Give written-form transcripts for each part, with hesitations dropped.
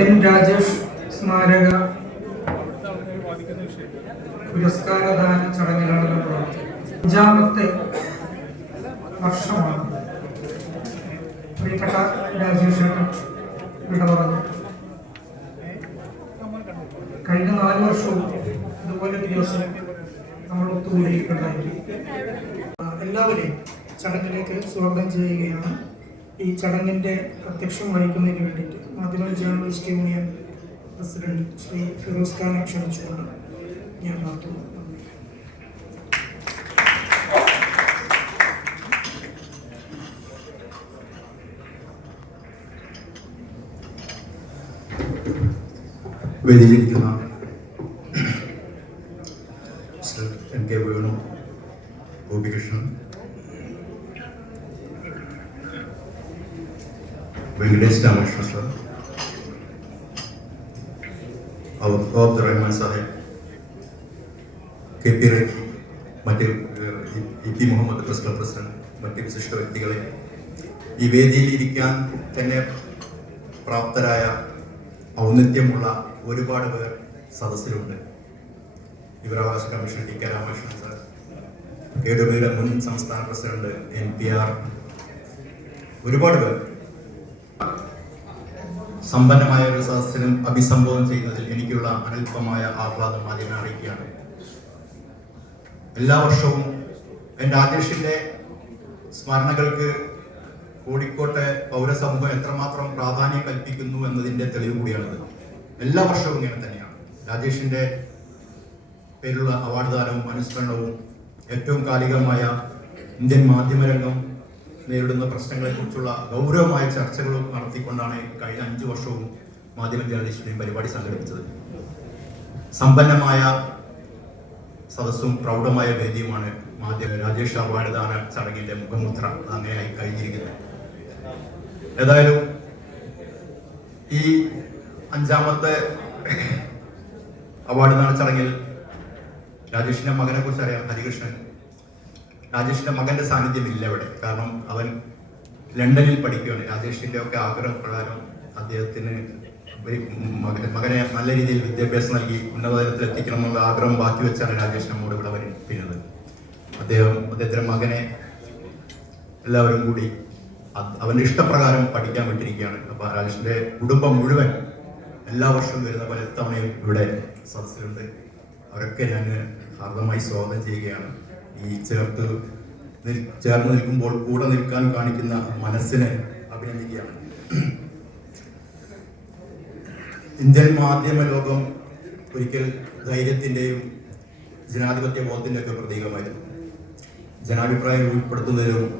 N Rajesh സ്മാരക പുരസ്കാരദാന ചടങ്ങിലാണ് നമ്മൾ 5ാമത്തെ വർഷമാണ്. പ്രിയപ്പെട്ട രാജേഷ് വിട പറഞ്ഞു. കഴിഞ്ഞ 4 വർഷവും ഇതുപോലെ ദിവസം നമ്മൾ ഒത്തുകൂടിയിട്ടുണ്ടായിരുന്നു. എല്ലാവരെയും ചടങ്ങിലേക്ക് സ്വാഗതം ചെയ്യുകയാണ്. ഈ ചടങ്ങിൻ്റെ അധ്യക്ഷം വഹിക്കുന്നതിന് വേണ്ടിയിട്ട് മാധ്യമ journalist union president Shri Firoz ഖാനെ ക്ഷണിച്ചുകൊണ്ട് ഞാൻ നടത്തുന്നു. വേദിയിലിരിക്കുന്ന N K Venu, Gopikrishnan, Venkatesh Ramakrishna sir, Abdul Rahman Sahib, K P Raheem, മറ്റ് E P Muhammad press club president, മറ്റ് വിശിഷ്ട വ്യക്തികളെ, ഈ വേദിയിൽ ഇരിക്കാൻ തന്നെ പ്രാപ്തരായ ഔന്നത്യമുള്ള ഒരുപാട് പേർ സദസ്സിലുണ്ട്. വിവരാവകാശ commission T K Ramakrishnan sir, കേടുമയുടെ മുൻ സംസ്ഥാന പ്രസിഡന്റ് NPR, ഒരുപാട് പേർ. സമ്പന്നമായ ഒരു സദസ്സിനും അഭിസംബോധന ചെയ്യുന്നതിൽ എനിക്കുള്ള അനൽപമായ ആഹ്ലാദം ആദ്യം അറിയിക്കുകയാണ്. എല്ലാ വർഷവും എൻ്റെ രാജേഷിൻ്റെ സ്മരണകൾക്ക് കോഴിക്കോട്ടെ പൗരസമൂഹം എത്രമാത്രം പ്രാധാന്യം കൽപ്പിക്കുന്നു എന്നതിൻ്റെ തെളിവ് കൂടിയാണിത്. എല്ലാ വർഷവും ഇങ്ങനെ തന്നെയാണ്. രാജേഷിൻ്റെ പേരിലുള്ള അവാർഡ് ദാനവും അനുസ്മരണവും ഏറ്റവും കാലികമായ ഇന്ത്യൻ മാധ്യമരംഗം നേരിടുന്ന പ്രശ്നങ്ങളെക്കുറിച്ചുള്ള ഗൗരവമായ ചർച്ചകളും നടത്തിക്കൊണ്ടാണ് കഴിഞ്ഞ 5 വർഷവും മാധ്യമ ജേർണലിസ്റ്റുടെയും പരിപാടി സംഘടിപ്പിച്ചത്. സമ്പന്നമായ സദസ്സും പ്രൗഢമായ വേദിയുമാണ് രാജേഷ് അവാർഡ് ദാന ചടങ്ങിൻ്റെ മുഖമുദ്ര അങ്ങനെയായി കഴിഞ്ഞിരിക്കുന്നത്. ഏതായാലും ഈ 5ാമത്തെ അവാർഡ് ദാന ചടങ്ങിൽ രാജേഷിന്റെ മകനെ കുറിച്ച് അറിയാം, ഹരികൃഷ്ണൻ. രാജേഷിന്റെ മകന്റെ സാന്നിധ്യമില്ല ഇവിടെ, കാരണം അവൻ ലണ്ടനിൽ പഠിക്കുകയാണ്. രാജേഷിന്റെ ഒക്കെ ആഗ്രഹപ്രകാരം അദ്ദേഹത്തിന് മകനെ നല്ല രീതിയിൽ വിദ്യാഭ്യാസം നൽകി ഉന്നത തലത്തിൽ എത്തിക്കണം എന്നുള്ള ആഗ്രഹം ബാക്കി വെച്ചാണ് രാജേഷ് നമ്മോട് ഇവിടെ വരുന്നത്. അദ്ദേഹത്തിന്റെ മകനെ എല്ലാവരും കൂടി അവന്റെ ഇഷ്ടപ്രകാരം പഠിക്കാൻ വിട്ടിരിക്കുകയാണ്. അപ്പൊ രാജേഷിന്റെ കുടുംബം മുഴുവൻ എല്ലാ വർഷവും വരുന്ന പല തവണയും ഇവിടെ സദസ്സിലുണ്ട്. അവരൊക്കെ ഞാൻ ഹാർദമായി സ്വാഗതം ചെയ്യുകയാണ്. ഈ ചേർന്ന് നിൽക്കുമ്പോൾ കൂടെ നിൽക്കാൻ കാണിക്കുന്ന മനസ്സിനെ അഭിനന്ദിക്കുകയാണ്. ഇന്ത്യൻ മാധ്യമ ലോകം ഒരിക്കൽ ധൈര്യത്തിന്റെയും ജനാധിപത്യ ബോധത്തിന്റെ ഒക്കെ പ്രതീകമായിരുന്നു. ജനാഭിപ്രായം രൂപപ്പെടുത്തുന്നതിനും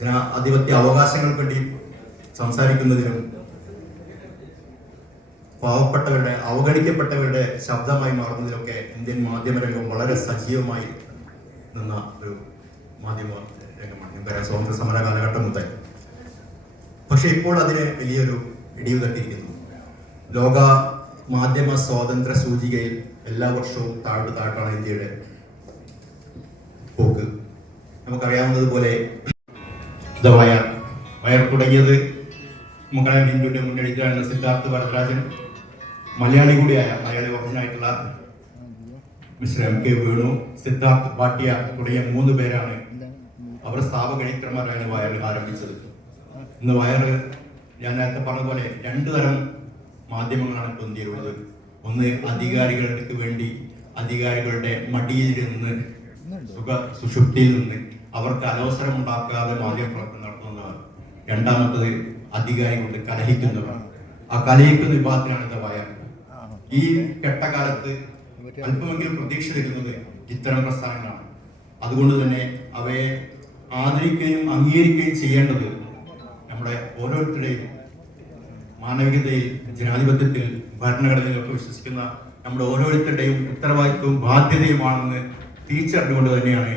ജനാധിപത്യ അവകാശങ്ങൾക്ക് വേണ്ടി സംസാരിക്കുന്നതിനും പാവപ്പെട്ടവരുടെ, അവഗണിക്കപ്പെട്ടവരുടെ ശബ്ദമായി മാറുന്നതിലൊക്കെ ഇന്ത്യൻ മാധ്യമരംഗം വളരെ സജീവമായി നിന്ന ഒരു മാധ്യമ രംഗമാണ് നമുക്കറിയാം, സ്വാതന്ത്ര്യ സമര കാലഘട്ടം മുതൽ. പക്ഷെ ഇപ്പോൾ അതിന് വലിയൊരു ഇടിവ് തട്ടിയിരിക്കുന്നു. ലോക മാധ്യമ സ്വാതന്ത്ര്യ സൂചികയിൽ എല്ലാ വർഷവും താഴാണ് ഇന്ത്യയുടെ പോക്ക്. നമുക്കറിയാവുന്നതുപോലെ വയർ തുടങ്ങിയത് നമുക്കറിയാം ഹിന്ദുവിന്റെ മുന്നണിക്കാണ് സിദ്ധാർത്ഥ് ഭരദ്രാജൻ, മലയാളി കൂടിയായ മലയാളി ഒറിജിനായിട്ടുള്ള മിസ്റ്റർ MK വേണു, സിദ്ധാർത്ഥ് ഭാട്ടിയ തുടങ്ങിയ 3 പേരാണ് അവർ സ്ഥാപകരിക്രമരാണ് വയർ ആരംഭിച്ചത്. ഇന്ന് വയർ ഞാൻ നേരത്തെ പറഞ്ഞ പോലെ 2 തരം മാധ്യമങ്ങളാണ് ഇപ്പോൾ ഇന്ത്യയിലുള്ളത്. ഒന്ന് അധികാരികൾക്ക് വേണ്ടി അധികാരികളുടെ മടിയിൽ നിന്ന് സുഷുപ്തിയിൽ നിന്ന് അവർക്ക് അനവസരം ഉണ്ടാക്കാതെ മാധ്യമ പ്രവർത്തനം നടത്തുന്നവർ. രണ്ടാമത്തത് അധികാരികളുടെ കലഹിക്കുന്നവർ. ആ കലഹിക്കുന്ന വിഭാഗത്തിനാണ് വയർ. ഈ കെട്ടകാലത്ത് അല്പമെങ്കിലും പ്രതീക്ഷ തരുന്നത് ഇത്തരം പ്രസ്ഥാനങ്ങളാണ്. അതുകൊണ്ട് തന്നെ അവയെ ആദരിക്കുകയും അംഗീകരിക്കുകയും ചെയ്യേണ്ടത് നമ്മുടെ ഓരോരുത്തരുടെയും മാനവികതയിൽ, ജനാധിപത്യത്തിൽ, ഭരണഘടനയിലൊക്കെ വിശ്വസിക്കുന്ന നമ്മുടെ ഓരോരുത്തരുടെയും ഉത്തരവാദിത്വവും ബാധ്യതയുമാണെന്ന് തിരിച്ചറിഞ്ഞുകൊണ്ട് തന്നെയാണ്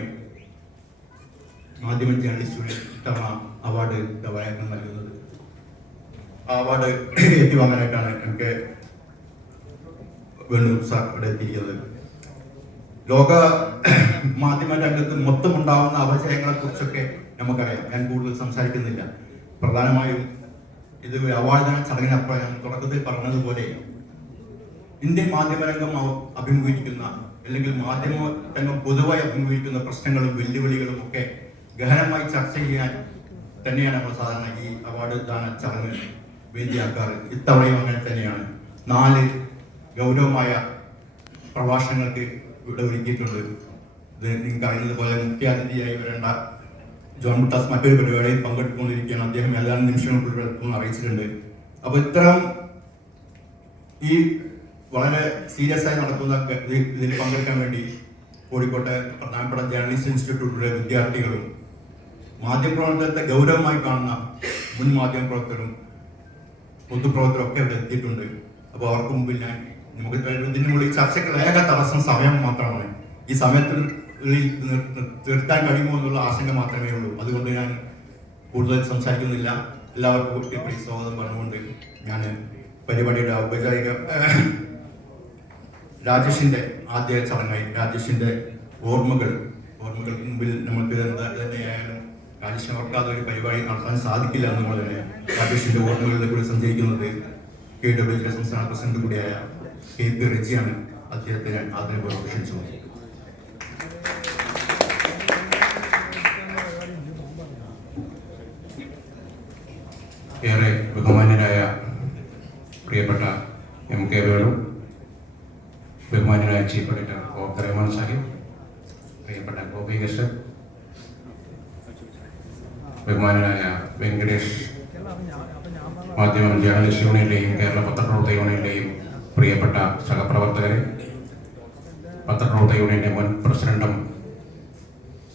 മാധ്യമ ജേർണലിസ്റ്റുകൾ ഇത്തവണ അവാർഡ് വയറിന് നൽകുന്നത്. ആ അവാർഡ് ഏറ്റുവാങ്ങാനായിട്ടാണ് എനിക്ക് വേണു സാർ ഇവിടെ എത്തിയിരിക്കുന്നത്. ലോക മാധ്യമ രംഗത്ത് മൊത്തം ഉണ്ടാവുന്ന അപജയങ്ങളെ കുറിച്ചൊക്കെ നമുക്കറിയാം. ഞാൻ കൂടുതൽ സംസാരിക്കുന്നില്ല. പ്രധാനമായും ഇത് ഒരു അവാർഡ് ചടങ്ങിനപ്പുറം ഞാൻ തുടക്കത്തിൽ പറഞ്ഞതുപോലെ ഇന്ത്യൻ മാധ്യമരംഗം അഭിമുഖീകരിക്കുന്ന അല്ലെങ്കിൽ മാധ്യമരംഗം പൊതുവായി അഭിമുഖീകരിക്കുന്ന പ്രശ്നങ്ങളും വെല്ലുവിളികളും ഒക്കെ ഗഹനമായി ചർച്ച ചെയ്യാൻ തന്നെയാണ് നമ്മൾ സാധാരണ ഈ അവാർഡ് ദാന ചടങ്ങ് വേദിയാക്കാറ്. ഇത്തവണയും അങ്ങനെ തന്നെയാണ്. 4 ഗൗരവമായ പ്രഭാഷണങ്ങൾക്ക് ഇവിടെ ഒരുക്കിയിട്ടുണ്ട്. ഇത് നിങ്ങൾക്ക് അറിയുന്നതുപോലെ മുഖ്യാതിഥിയായി വരേണ്ട ജോൺ മുട്ടാസ് മറ്റൊരു പരിപാടിയിൽ പങ്കെടുത്തുകൊണ്ടിരിക്കുകയാണ്. അദ്ദേഹം ഏതാനും നിമിഷങ്ങൾക്കുള്ളിൽ അറിയിച്ചിട്ടുണ്ട്. അപ്പോൾ ഇത്തരം ഈ വളരെ സീരിയസ് ആയി നടക്കുന്ന ഇതിൽ പങ്കെടുക്കാൻ വേണ്ടി കോഴിക്കോട്ടെ പ്രധാനപ്പെട്ട ജേർണലിസ്റ്റ് ഇൻസ്റ്റിറ്റ്യൂട്ടിലെ വിദ്യാർത്ഥികളും മാധ്യമപ്രവർത്തനത്തെ ഗൗരവമായി കാണുന്ന മുൻ മാധ്യമപ്രവർത്തകരും പൊതുപ്രവർത്തകരും ഒക്കെ ഇവിടെ എത്തിയിട്ടുണ്ട്. അപ്പോൾ അവർക്ക് മുമ്പിൽ ഞാൻ നമുക്ക് ഇതിനുള്ള ഈ ചർച്ചയ്ക്കുള്ള ഏക തടസ്സം സമയം മാത്രമാണ്. ഈ സമയത്തിനുള്ളിൽ തീർക്കാൻ കഴിയുമോ എന്നുള്ള ആശങ്ക മാത്രമേ ഉള്ളൂ. അതുകൊണ്ട് ഞാൻ കൂടുതൽ സംസാരിക്കുന്നില്ല. എല്ലാവർക്കും ഒരിക്കൽ സ്വാഗതം പറഞ്ഞുകൊണ്ട് ഞാൻ പരിപാടിയുടെ ഔപചാരിക രാജേഷിന്റെ ആദ്യ ചടങ്ങായി രാജേഷിന്റെ ഓർമ്മകൾക്ക് മുമ്പിൽ നമുക്ക് തന്നെയായാലും രാജേഷിനെ ഓർക്കാതെ ഒരു പരിപാടി നടത്താൻ സാധിക്കില്ല എന്നുള്ളത് തന്നെ രാജേഷിന്റെ ഓർമ്മകളിലെ കൂടി സഞ്ചരിക്കുന്നത് KWJ സംസ്ഥാന പ്രസിഡന്റ് കൂടിയായ KP റെജിയാണ്. അദ്ദേഹത്തെ ഞാൻ ആദരപൂർവ്വം ക്ഷണിച്ചു. ഏറെ ബഹുമാന്യനായ പ്രിയപ്പെട്ട MK വേണു, ബഹുമാന്യനായ ചീഫ് എഡിറ്റർ റഹ്മാൻ സാഹിബ്, പ്രിയപ്പെട്ട ഗോപി കശ്യപ്, ബഹുമാന്യനായ വെങ്കടേഷ്, മാധ്യമ ജേർണലിസ്റ്റ് യൂണിയന്റെയും കേരള പത്രപ്രവർത്തക യൂണിയന്റെയും പ്രിയപ്പെട്ട സഹപ്രവർത്തകരെ, പത്രപ്രവർത്തക യൂണിയന്റെ മുൻ പ്രസിഡന്റും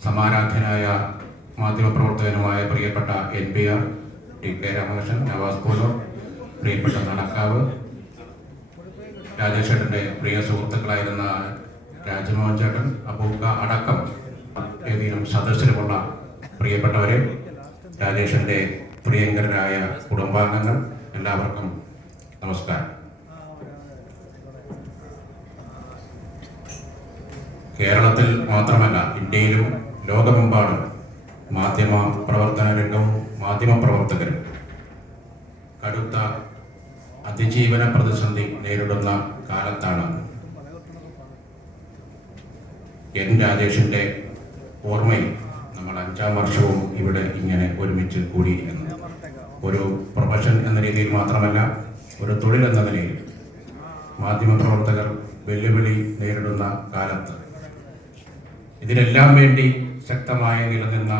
സമാരാധ്യനായ മാധ്യമപ്രവർത്തകനുമായ പ്രിയപ്പെട്ട NPR, TK രാമകൃഷ്ണൻ, നവാസ് പോലൂർ, പ്രിയപ്പെട്ട നടക്കാവ്, രാജേഷ് ചേട്ടൻ്റെ പ്രിയ സുഹൃത്തുക്കളായിരുന്ന രാജമോഹൻ ചേട്ടൻ, അബൂക്ക അടക്കം ഏതെങ്കിലും സദസ്സിലുമുള്ള പ്രിയപ്പെട്ടവരെ, രാജേഷിൻ്റെ പ്രിയങ്കരരായ കുടുംബാംഗങ്ങൾ, എല്ലാവർക്കും നമസ്കാരം. കേരളത്തിൽ മാത്രമല്ല ഇന്ത്യയിലും ലോകമെമ്പാടും മാധ്യമ പ്രവർത്തന രംഗവും മാധ്യമപ്രവർത്തകരും കടുത്ത അതിജീവന പ്രതിസന്ധി നേരിടുന്ന കാലത്താണ് രാജേഷിൻ്റെ ഓർമ്മയിൽ നമ്മൾ 5ാം വർഷവും ഇവിടെ ഇങ്ങനെ ഒരുമിച്ച് കൂടിയിരിക്കുന്നത്. ഒരു പ്രൊഫഷൻ എന്ന രീതിയിൽ മാത്രമല്ല, ഒരു തൊഴിൽ എന്ന നിലയിൽ മാധ്യമപ്രവർത്തകർ വെല്ലുവിളി നേരിടുന്ന കാലത്ത് ഇതിനെല്ലാം വേണ്ടി ശക്തമായി നിലനിന്ന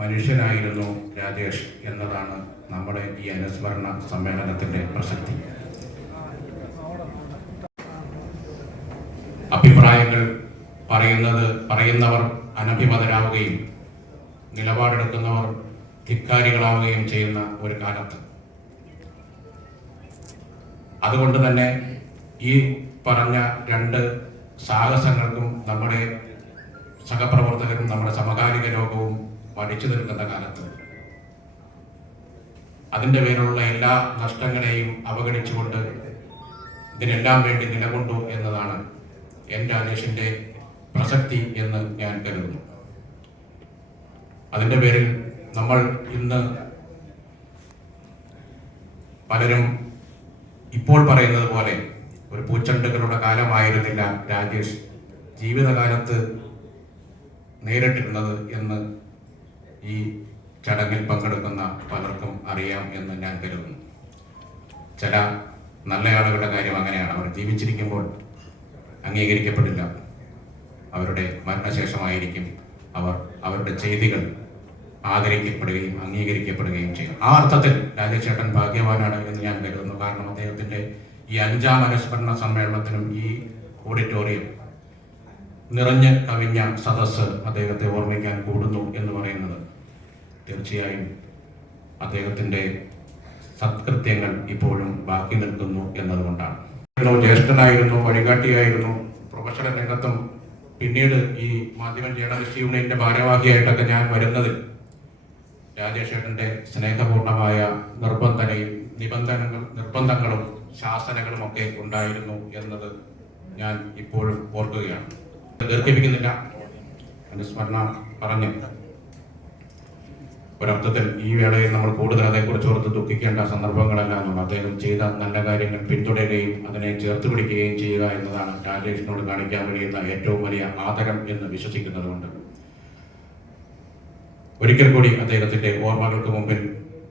മനുഷ്യനായിരുന്നു രാജേഷ് എന്നതാണ് നമ്മുടെ ഈ അനുസ്മരണ സമ്മേളനത്തിന്റെ പ്രസക്തി. അഭിപ്രായങ്ങൾ പറയുന്നവർ അനഭിമതരാവുകയും നിലപാടെടുക്കുന്നവർ ധിക്കാരികളാവുകയും ചെയ്യുന്ന ഒരു കാലത്ത്, അതുകൊണ്ട് തന്നെ ഈ പറഞ്ഞ 2 സാഹസങ്ങൾക്കും നമ്മുടെ സഹപ്രവർത്തകരും നമ്മുടെ സമകാലിക ലോകവും പഠിച്ചു നിൽക്കുന്ന കാലത്ത് അതിൻ്റെ പേരിലുള്ള എല്ലാ നഷ്ടങ്ങളെയും അവഗണിച്ചുകൊണ്ട് ഇതിനെല്ലാം വേണ്ടി നിലകൊണ്ടു എന്നതാണ് രാജേഷിൻ്റെ പ്രസക്തി എന്ന് ഞാൻ കരുതുന്നു. അതിൻ്റെ പേരിൽ നമ്മൾ ഇന്ന് പലരും ഇപ്പോൾ പറയുന്നത് പോലെ ഒരു പൂച്ചെണ്ടുകളുടെ കാലമായിരുന്നില്ല രാജേഷ് ജീവിതകാലത്ത് നേരിട്ടിരുന്നത് എന്ന് ഈ ചടങ്ങിൽ പങ്കെടുക്കുന്ന പലർക്കും അറിയാം എന്ന് ഞാൻ കരുതുന്നു. ചില നല്ല ആളുകളുടെ കാര്യം അങ്ങനെയാണ്. അവർ ജീവിച്ചിരിക്കുമ്പോൾ അംഗീകരിക്കപ്പെടില്ല, അവരുടെ മരണശേഷമായിരിക്കും അവരുടെ ചെയ്തികൾ ആദരിക്കപ്പെടുകയും അംഗീകരിക്കപ്പെടുകയും ചെയ്യും. ആ അർത്ഥത്തിൽ രാജേഷ് ചേട്ടൻ ഭാഗ്യവാനാണ് എന്ന് ഞാൻ കരുതുന്നു. കാരണം അദ്ദേഹത്തിൻ്റെ ഈ 5ാം അനുസ്മരണ സമ്മേളനത്തിനും ഈ ഓഡിറ്റോറിയം നിറഞ്ഞ് കവിഞ്ഞ സദസ്സ് അദ്ദേഹത്തെ ഓർമ്മിക്കാൻ കൂടുന്നു എന്ന് പറയുന്നത് തീർച്ചയായും അദ്ദേഹത്തിൻ്റെ സത്കൃത്യങ്ങൾ ഇപ്പോഴും ബാക്കി നിൽക്കുന്നു എന്നതുകൊണ്ടാണ്. ജ്യേഷ്ഠനായിരുന്നു, വഴികാട്ടിയായിരുന്നു, പ്രൊഫഷണൽ രംഗത്തും പിന്നീട് ഈ മാധ്യമ ജേർണലിസ്റ്റ് യൂണിയന്റെ ഭാരവാഹിയായിട്ടൊക്കെ ഞാൻ വരുന്നതിൽ രാജേഷ് ചേട്ടൻ്റെ സ്നേഹപൂർണമായ നിർബന്ധങ്ങളും ശാസനകളും ഒക്കെ ഉണ്ടായിരുന്നു എന്നത് ഞാൻ ഇപ്പോഴും ഓർക്കുകയാണ്. ദീർഘിപ്പിക്കുന്നില്ല, അനുസ്മരണ പറഞ്ഞ് ഒരർത്ഥത്തിൽ ഈ വേളയിൽ നമ്മൾ കൂടുതൽ അതേക്കുറിച്ച് ഓർത്ത് ദുഃഖിക്കേണ്ട സന്ദർഭങ്ങളല്ല എന്നുള്ളത്. അദ്ദേഹം ചെയ്ത നല്ല കാര്യങ്ങൾ പിന്തുടരുകയും അതിനെ ചേർത്ത് പിടിക്കുകയും ചെയ്യുക എന്നതാണ് രാജേഷിനോട് കാണിക്കാൻ കഴിയുന്ന ഏറ്റവും വലിയ ആദരം എന്ന് വിശ്വസിക്കുന്നതുകൊണ്ട് ഒരിക്കൽ കൂടി അദ്ദേഹത്തിൻ്റെ ഓർമ്മകൾക്ക് മുമ്പിൽ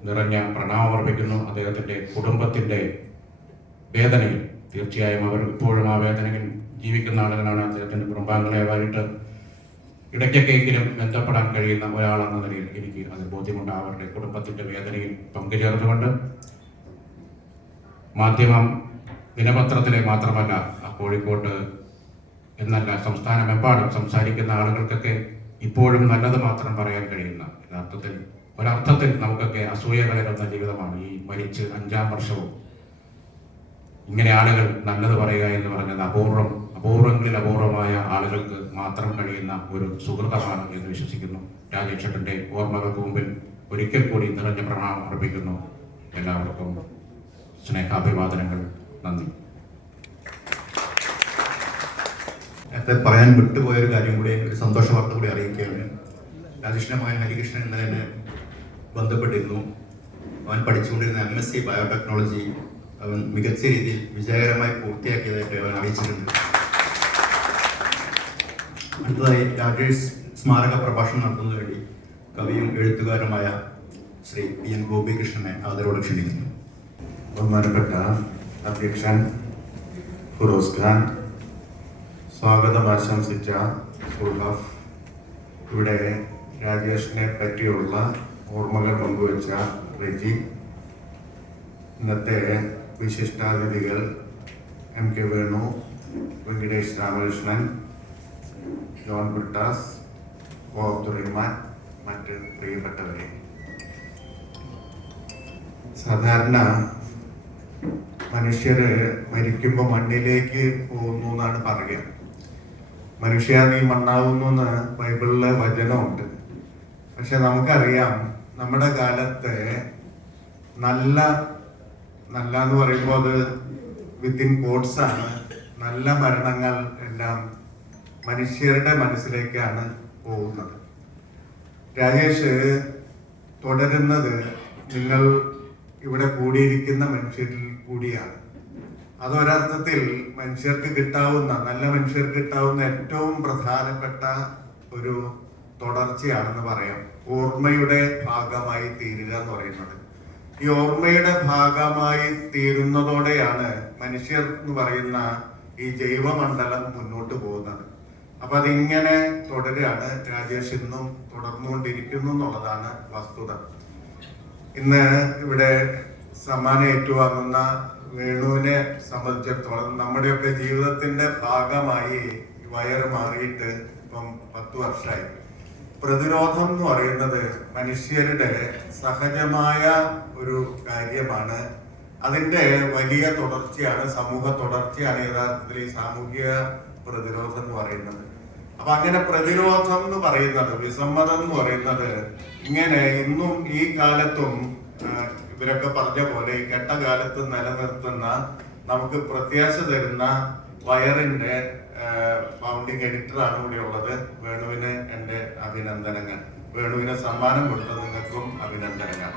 നിറഞ്ഞ പ്രണാമമർപ്പിക്കുന്നു. അദ്ദേഹത്തിൻ്റെ കുടുംബത്തിൻ്റെ വേദനയിൽ തീർച്ചയായും അവർ ഇപ്പോഴും ആ വേദനയിൽ ജീവിക്കുന്ന ആളുകളാണ്. അദ്ദേഹത്തിൻ്റെ കുടുംബാംഗങ്ങളെയുമായിട്ട് ഇടയ്ക്കൊക്കെയെങ്കിലും ബന്ധപ്പെടാൻ കഴിയുന്ന ഒരാളെന്ന നിലയിൽ എനിക്ക് അത് ബോധ്യമുണ്ട്. അവരുടെ കുടുംബത്തിൻ്റെ വേദനയിൽ പങ്കുചേർന്നുകൊണ്ട് മാധ്യമം ദിനപത്രത്തിലെ മാത്രമല്ല കോഴിക്കോട്ട് എന്നല്ല സംസ്ഥാനമെമ്പാടും സംസാരിക്കുന്ന ആളുകൾക്കൊക്കെ ഇപ്പോഴും നല്ലത് മാത്രം പറയാൻ കഴിയുന്ന ഒരർത്ഥത്തിൽ നമുക്കൊക്കെ അസൂയ കലരുന്ന ജീവിതമാണ് ഈ മരിച്ച് 5-ാം വർഷവും ഇങ്ങനെ ആളുകൾ നല്ലത് പറയുക എന്ന് പറഞ്ഞത് അപൂർവങ്ങളിൽ അപൂർവമായ ആളുകൾക്ക് മാത്രം കഴിയുന്ന ഒരു സുഹൃതമാണ് എന്ന് വിശ്വസിക്കുന്നു. രാജേഷേട്ടൻ്റെ ഓർമ്മകൾക്ക് മുമ്പിൽ ഒരിക്കൽ കൂടി നിറഞ്ഞ പ്രണാമം അർപ്പിക്കുന്നു. എല്ലാവർക്കും സ്നേഹാഭിവാദനങ്ങൾ. നന്ദി. നേരത്തെ പറയാൻ വിട്ടുപോയൊരു കാര്യം കൂടി, ഒരു സന്തോഷ വാർത്ത കൂടി അറിയിക്കുകയാണ്. രാജേഷിൻ്റെ മകൻ ഹരികൃഷ്ണൻ ഇന്നലെ എന്നെ ബന്ധപ്പെട്ടിരുന്നു. അവൻ പഠിച്ചുകൊണ്ടിരുന്ന MSc ബയോടെക്നോളജി അവൻ മികച്ച രീതിയിൽ വിജയകരമായി പൂർത്തിയാക്കിയതായിട്ട് അവൻ അറിയിച്ചിട്ടുണ്ട്. അടുത്തതായി രാജേഷ് സ്മാരക പ്രഭാഷണം നടത്തുന്നതിന് വേണ്ടി കവിയും എഴുത്തുകാരുമായ ശ്രീ PN ഗോപികൃഷ്ണനെ ആദരവോടെ ക്ഷണിക്കുന്നു. ബഹുമാനപ്പെട്ട അധ്യക്ഷൻ ഫിറോസ് ഖാൻ, സ്വാഗതം ആശംസിച്ച സുൽഹഫ്, ഇവിടെ രാജേഷിനെ പറ്റിയുള്ള ഓർമ്മകൾ പങ്കുവച്ച റെജി, ഇന്നത്തെ വിശിഷ്ടാതിഥികൾ MK വേണു, വെങ്കടേഷ് രാമകൃഷ്ണൻ, ജോൺ ബ്രിട്ടാസ്, അബ്ദുറഹ്മാൻ, മറ്റ് പ്രിയപ്പെട്ടവരെ, സാധാരണ മനുഷ്യര് മരിക്കുമ്പോൾ മണ്ണിലേക്ക് പോകുന്നു എന്നാണ് പറയുക. മനുഷ്യ നീ മണ്ണാവുന്നു എന്ന് ബൈബിളിലെ വചനമുണ്ട്. പക്ഷെ നമുക്കറിയാം നമ്മുടെ കാലത്തെ നല്ല എന്ന് പറയുമ്പോൾ അത് വിത്തിൻ കോട്സ് ആണ്. നല്ല മരണങ്ങൾ എല്ലാം മനുഷ്യരുടെ മനസ്സിലേക്കാണ് പോകുന്നത്. രാജേഷ് തുടരുന്നത് നിങ്ങൾ ഇവിടെ കൂടിയിരിക്കുന്ന മനുഷ്യരിൽ കൂടിയാണ്. അതൊരർത്ഥത്തിൽ നല്ല മനുഷ്യർക്ക് കിട്ടാവുന്ന ഏറ്റവും പ്രധാനപ്പെട്ട ഒരു തുടർച്ചയാണെന്ന് പറയാം. ഓർമ്മയുടെ ഭാഗമായി തീരുക എന്ന് പറയുന്നത്. ഈ ഓർമ്മയുടെ ഭാഗമായി തീരുന്നതോടെയാണ് മനുഷ്യർ എന്ന് പറയുന്ന ഈ ജൈവമണ്ഡലം മുന്നോട്ട് പോകുന്നത്. അപ്പൊ അതിങ്ങനെ തുടരുകയാണ്. രാജേഷ് ഇന്നും തുടർന്നുകൊണ്ടിരിക്കുന്നു എന്നുള്ളതാണ് വസ്തുത. ഇന്ന് ഇവിടെ സമ്മാനം ഏറ്റുവാങ്ങുന്ന വേണുവിനെ സംബന്ധിച്ചിടത്തോളം നമ്മുടെയൊക്കെ ജീവിതത്തിന്റെ ഭാഗമായി വയറ് മാറിയിട്ട് ഇപ്പം 10 വർഷമായി. പ്രതിരോധം എന്ന് പറയുന്നത് മനുഷ്യരുടെ സഹജമായ ഒരു കാര്യമാണ്. അതിന്റെ വലിയ തുടർച്ചയാണ്, സമൂഹ തുടർച്ചയാണ് യഥാർത്ഥത്തിൽ ഈ സാമൂഹിക പ്രതിരോധം എന്ന് പറയുന്നത്. അപ്പൊ അങ്ങനെ പ്രതിരോധം എന്ന് പറയുന്നത്, വിസമ്മതം എന്ന് പറയുന്നത് ഇങ്ങനെ ഇന്നും ഈ കാലത്തും ഇവരൊക്കെ പറഞ്ഞ പോലെ ഈ കെട്ട കാലത്ത് നിലനിർത്തുന്ന, നമുക്ക് പ്രത്യാശ തരുന്ന വയറിന്റെ ഫൗണ്ടിങ് എഡിറ്ററാണ് ഇവിടെ ഉള്ളത്. വേണുവിന് എൻ്റെ അഭിനന്ദനങ്ങൾ. വേണുവിന് സമ്മാനം കൊടുത്ത നിങ്ങൾക്കും അഭിനന്ദനങ്ങൾ.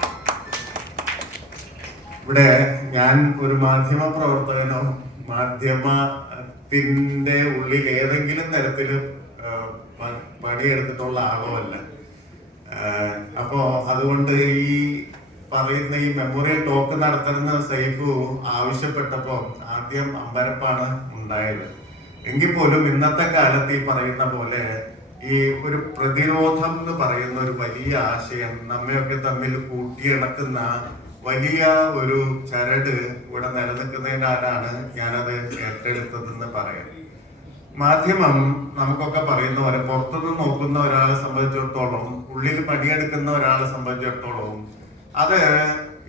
ഇവിടെ ഞാൻ ഒരു മാധ്യമ പ്രവർത്തകനോ മാധ്യമത്തിന്റെ ഉള്ളിൽ ഏതെങ്കിലും തരത്തിൽ പണിയെടുത്തിട്ടുള്ള ആളോ അല്ല. അപ്പോ അതുകൊണ്ട് ഈ പറയുന്ന ഈ മെമ്മോറിയൽ ടോക്ക് നടത്തണമെന്ന് സൈഫു ആവശ്യപ്പെട്ടപ്പോ ആദ്യം അമ്പരപ്പാണ് ഉണ്ടായത്. എങ്കിൽ പോലും ഇന്നത്തെ കാലത്ത് ഈ പറയുന്ന പോലെ ഈ ഒരു പ്രതിരോധം എന്ന് പറയുന്ന ഒരു വലിയ ആശയം നമ്മയൊക്കെ തമ്മിൽ കൂട്ടിയിണക്കുന്ന വലിയ ഒരു ചരട് ഇവിടെ നിലനിൽക്കുന്നതിനാലാണ് ഞാനത് ഏറ്റെടുത്തതെന്ന് പറയാം. മാധ്യമം നമുക്കൊക്കെ പറയുന്ന പോലെ പുറത്തുനിന്ന് നോക്കുന്ന ഒരാളെ സംബന്ധിച്ചിടത്തോളം, ഉള്ളിൽ പണിയെടുക്കുന്ന ഒരാളെ സംബന്ധിച്ചിടത്തോളം അത്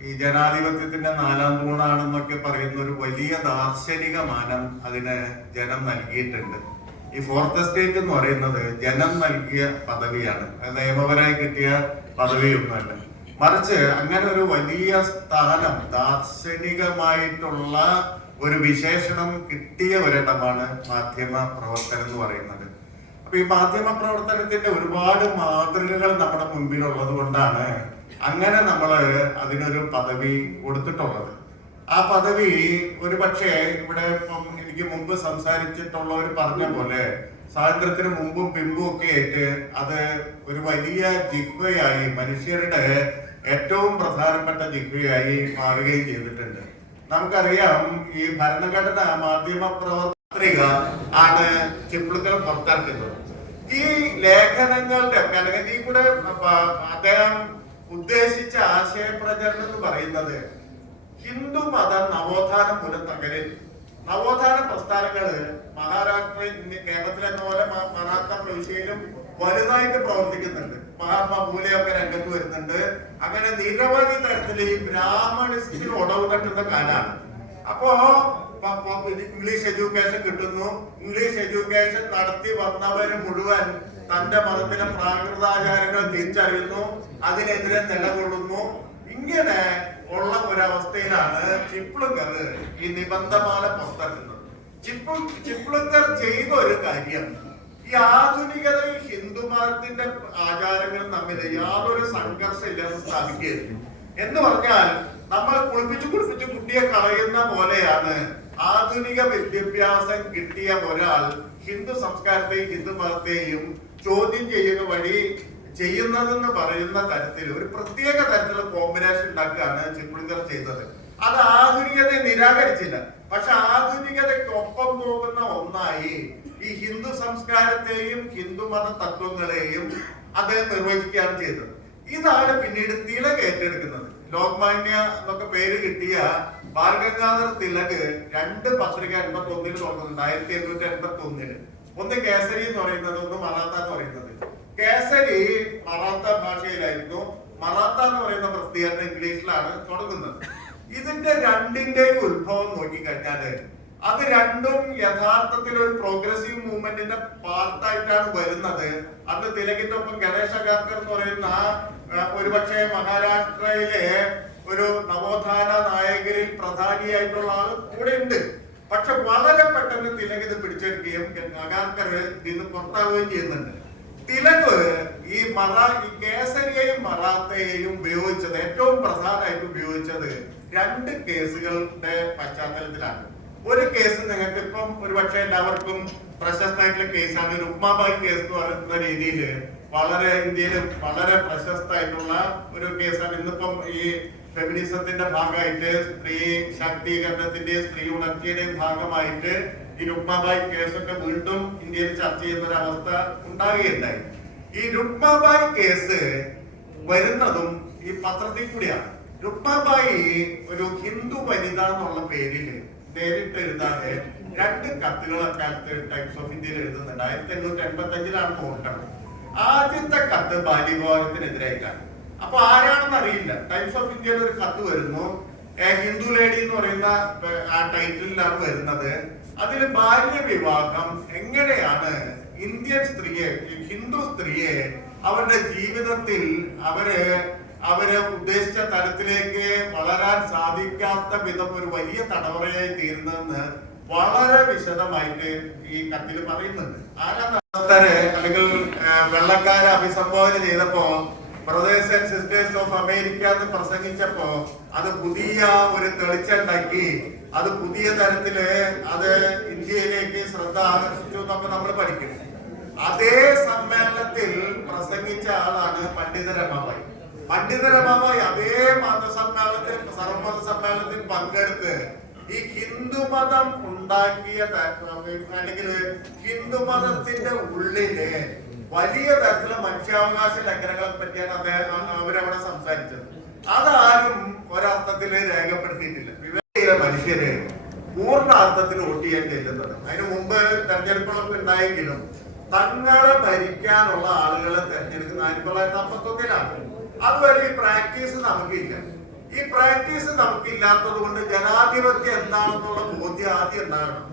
ഈ ജനാധിപത്യത്തിന്റെ 4ാം തൂണാണെന്നൊക്കെ പറയുന്ന ഒരു വലിയ ദാർശനിക മാനം അതിന് ജനം നൽകിയിട്ടുണ്ട്. ഈ 4th എസ്റ്റേറ്റ് എന്ന് പറയുന്നത് ജനം നൽകിയ പദവിയാണ്, നിയമപരമായി കിട്ടിയ പദവിയൊന്നുമല്ല. മറിച്ച് അങ്ങനെ ഒരു വലിയ സ്ഥാനം, ദാർശനികമായിട്ടുള്ള ഒരു വിശേഷണം കിട്ടിയ ഒരിടമാണ് മാധ്യമ പ്രവർത്തനം എന്ന് പറയുന്നത്. അപ്പൊ ഈ മാധ്യമ പ്രവർത്തനത്തിന്റെ ഒരുപാട് മാതൃകകൾ നമ്മുടെ മുൻപിലുള്ളത് കൊണ്ടാണ് അങ്ങനെ നമ്മൾ അതിനൊരു പദവി കൊടുത്തിട്ടുള്ളത്. ആ പദവി ഒരു പക്ഷേ ഇവിടെ ഇപ്പം എനിക്ക് മുമ്പ് സംസാരിച്ചിട്ടുള്ളവർ പറഞ്ഞ പോലെ സ്വാതന്ത്ര്യത്തിന് മുമ്പും പിമ്പും ഒക്കെ ആയിട്ട് അത് ഒരു വലിയ ജിഹ്വയായി, മനുഷ്യരുടെ ഏറ്റവും പ്രധാനപ്പെട്ട ജിഹ്വയായി മാറുകയും ചെയ്തിട്ടുണ്ട്. നമുക്കറിയാം, ഈ ഭരണഘടന മാധ്യമ പ്രവർത്തക ആണ് ചിപ്ലുകൾ പുറത്തിറക്കുന്നത്. ഈ ലേഖനങ്ങളുടെ ഒക്കെ അല്ലെങ്കിൽ ഈ കൂടെ അദ്ദേഹം ഉദ്ദേശിച്ച ആശയപ്രചരണം എന്ന് പറയുന്നത് ഹിന്ദു മത നവോത്ഥാനം മൂലം തകരൽ. നവോത്ഥാന പ്രസ്ഥാനങ്ങള് മഹാരാഷ്ട്രയിൽ, കേരളത്തിലെന്ന പോലെ മറാത്ത പ്രവിശ്യയിലും വലുതായിട്ട് പ്രവർത്തിക്കുന്നുണ്ട്. മഹാത്മാ ഫൂലെയൊക്കെ രംഗത്ത് വരുന്നുണ്ട്. അങ്ങനെ നിരവധി തരത്തിൽ ഈ ബ്രാഹ്മണിസത്തിന് ഉടവ് തട്ടുന്ന കാലാണ്. അപ്പോ ഇംഗ്ലീഷ് എഡ്യൂക്കേഷൻ കിട്ടുന്നു. ഇംഗ്ലീഷ് എഡ്യൂക്കേഷൻ നടത്തി വന്നവര് മുഴുവൻ തന്റെ മതത്തിലെ പ്രാകൃതാചാരങ്ങൾ തിരിച്ചറിയുന്നു, അതിനെതിരെ നിലകൊള്ളുന്നു. ഇങ്ങനെ ഉള്ള ഒരവസ്ഥയിലാണ് ചിപ്ലുങ്കർ ഈ നിബന്ധമാല പുറത്തിറക്കുന്നത്. ചിപ്ലുങ്കർ ചെയ്ത ഒരു കാര്യം, ഈ ആധുനികതയും ഹിന്ദു മതത്തിന്റെ ആചാരങ്ങളും തമ്മിൽ യാതൊരു സംഘർഷം ഇല്ലെന്ന് സ്ഥാപിക്കുകയായിരുന്നു. എന്ന് പറഞ്ഞാൽ നമ്മൾ കുളിപ്പിച്ചു കുട്ടിയെ കളയുന്ന പോലെയാണ് ആധുനിക വിദ്യാഭ്യാസം കിട്ടിയ ഒരാൾ ഹിന്ദു സംസ്കാരത്തെയും ഹിന്ദു മതത്തെയും ചോദ്യം ചെയ്യുന്ന വഴി ചെയ്യുന്നതെന്ന് പറയുന്ന തരത്തിൽ ഒരു പ്രത്യേക തരത്തിലുള്ള കോമ്പിനേഷൻ ഉണ്ടാക്കുകയാണ് ചിപ്ലുങ്കർ ചെയ്തത്. അത് ആധുനികതയെ നിരാകരിച്ചില്ല, പക്ഷെ ആധുനികതയ്ക്കൊപ്പം പോകുന്ന ഒന്നായി ഈ ഹിന്ദു സംസ്കാരത്തെയും ഹിന്ദു മത തത്വങ്ങളെയും അദ്ദേഹം നിർവചിക്കുകയാണ് ചെയ്തത്. ഇതാണ് പിന്നീട് തിലക് ഏറ്റെടുക്കുന്നത്. ലോക്മാന്യ എന്നൊക്കെ പേര് കിട്ടിയ ബാലഗംഗാധർ തിലക് 2 പത്രിക 81 തുറക്കുന്നുണ്ട്. 1881. ഒന്ന് കേസരി എന്ന് പറയുന്നത്, ഒന്ന് മറാത്ത എന്ന് പറയുന്നത്. കേസരി മറാത്ത ഭാഷയിലായിരുന്നു. മറാത്ത എന്ന് പറയുന്ന പ്രസിദ്ധീകരണം ഇംഗ്ലീഷിലാണ് തുടങ്ങുന്നത്. ഇതിന്റെ രണ്ടിന്റെയും ഉത്ഭവം നോക്കിക്കഴിഞ്ഞാല് അത് രണ്ടും യഥാർത്ഥത്തിൽ ഒരു പ്രോഗ്രസീവ് മൂവ്മെന്റിന്റെ പാർട്ടായിട്ടാണ് വരുന്നത്. അന്ന് തിലകിന്റെ ഒപ്പം ഗണേശ കാർക്കർ എന്ന് പറയുന്ന ഒരുപക്ഷെ മഹാരാഷ്ട്രയിലെ ഒരു നവോത്ഥാന നായകരിൽ പ്രധാനിയായിട്ടുള്ള ആൾ കൂടെ ഉണ്ട്. പക്ഷെ വളരെ പെട്ടെന്ന് തിലക് ഇത് പിടിച്ചെടുക്കുകയും അഗാർക്കർ ഇതിന് പുറത്താവുകയും ചെയ്യുന്നുണ്ട്. തിലക് ഈ കേസരിയെയും മറാത്തയെയും ഉപയോഗിച്ചത്, ഏറ്റവും പ്രധാനമായിട്ട് ഉപയോഗിച്ചത് 2 കേസുകളുടെ പശ്ചാത്തലത്തിലാണ്. ഒരു കേസ് നിങ്ങൾക്ക് ഇപ്പം ഒരുപക്ഷെ എല്ലാവർക്കും പ്രശസ്തമായിട്ടുള്ള കേസാണ് രുക്മാബായി കേസ് എന്ന് പറയുന്ന രീതിയിൽ വളരെ ഇന്ത്യയിൽ വളരെ പ്രശസ്തമായിട്ടുള്ള ഒരു കേസാണ്. ഇന്നിപ്പം ഈ ഫെമിനിസത്തിന്റെ ഭാഗമായിട്ട്, സ്ത്രീ ശാക്തീകരണത്തിന്റെയും സ്ത്രീ ഉണർച്ചയുടെയും ഭാഗമായിട്ട് ഈ രുക്മാബായി കേസൊക്കെ വീണ്ടും ഇന്ത്യയിൽ ചർച്ച ചെയ്യുന്ന ഒരു അവസ്ഥ ഉണ്ടാകുകയുണ്ടായി. ഈ രുക്മാബായി കേസ് വരുന്നതും ഈ പത്രത്തിൽ കൂടിയാണ്. രുക്മാബായി ഒരു ഹിന്ദു വനിത എന്നുള്ള പേരിൽ നേരിട്ട് എഴുതാതെ 2 കത്തുകൾ അക്കാലത്ത് ടൈംസ് ഓഫ് ഇന്ത്യയിൽ എഴുതുന്നുണ്ട്. 1885 തോന്നണം. ആദ്യത്തെ കത്ത് ബാല്യവിവാഹത്തിനെതിരായിട്ടാണ്. അപ്പൊ ആരാണെന്ന് അറിയില്ല. ടൈംസ് ഓഫ് ഇന്ത്യയിൽ ഒരു കത്ത് വരുന്നു, ഹിന്ദു ലേഡി എന്ന് പറയുന്ന ആ ടൈറ്റിലാണ് വരുന്നത്. അതിൽ ബാല്യവിവാഹം എങ്ങനെയാണ് ഇന്ത്യൻ സ്ത്രീയെ, ഹിന്ദു സ്ത്രീയെ അവരുടെ ജീവിതത്തിൽ അവര് ഉദ്ദേശിച്ച തലത്തിലേക്ക് വളരാൻ സാധിക്കാത്ത വിധം ഒരു വലിയ തടവറയായി തീരുന്നതെന്ന് വളരെ വിശദമായിട്ട് ഈ കത്തിൽ പറയുന്നുണ്ട്. ആരാധരെ അല്ലെങ്കിൽ വെള്ളക്കാരെ അഭിസംബോധന ചെയ്തപ്പോ brothers and sisters of America എന്ന് പ്രസംഗിച്ചപ്പോ അത് പുതിയ ഒരു തെളിച്ചുണ്ടാക്കി, അത് പുതിയ തരത്തില് അത് ഇന്ത്യയിലേക്ക് ശ്രദ്ധ ആകർഷിച്ചു എന്നൊക്കെ നമ്മൾ പഠിക്കും. അതേ സമ്മേളനത്തിൽ പ്രസംഗിച്ച ആളാണ് പണ്ഡിത രമാബായി. പണ്ഡിത രമാബായി അതേ മതസമ്മേളനത്തിൽ, സർവമത സമ്മേളനത്തിൽ പങ്കെടുത്ത് ഈ ഹിന്ദുമതം ഉണ്ടാക്കിയ അല്ലെങ്കിൽ ഹിന്ദുമതത്തിന്റെ ഉള്ളില് വലിയ തരത്തിലുള്ള മനുഷ്യാവകാശ ലംഘനങ്ങളെ പറ്റിയാണ് അവരവിടെ സംസാരിച്ചത്. അതാരും ഒരർത്ഥത്തിൽ രേഖപ്പെടുത്തിയിട്ടില്ല. വിവേകയിലെ മനുഷ്യര് പൂർണ്ണ അർത്ഥത്തിൽ വോട്ട് ചെയ്യാൻ ചെല്ലുന്നത്. അതിനു മുമ്പ് തെരഞ്ഞെടുപ്പുകളൊക്കെ ഉണ്ടായെങ്കിലും തങ്ങളെ ഭരിക്കാനുള്ള ആളുകളെ തെരഞ്ഞെടുക്കുന്ന 1951-ലാണ്. അതുവരെ ഈ പ്രാക്ടീസ് നമുക്കില്ല. ഈ പ്രാക്ടീസ് നമുക്കില്ലാത്തത് കൊണ്ട് ജനാധിപത്യം എന്താണെന്നുള്ള ബോധ്യം ആദ്യം ഉണ്ടാകണം.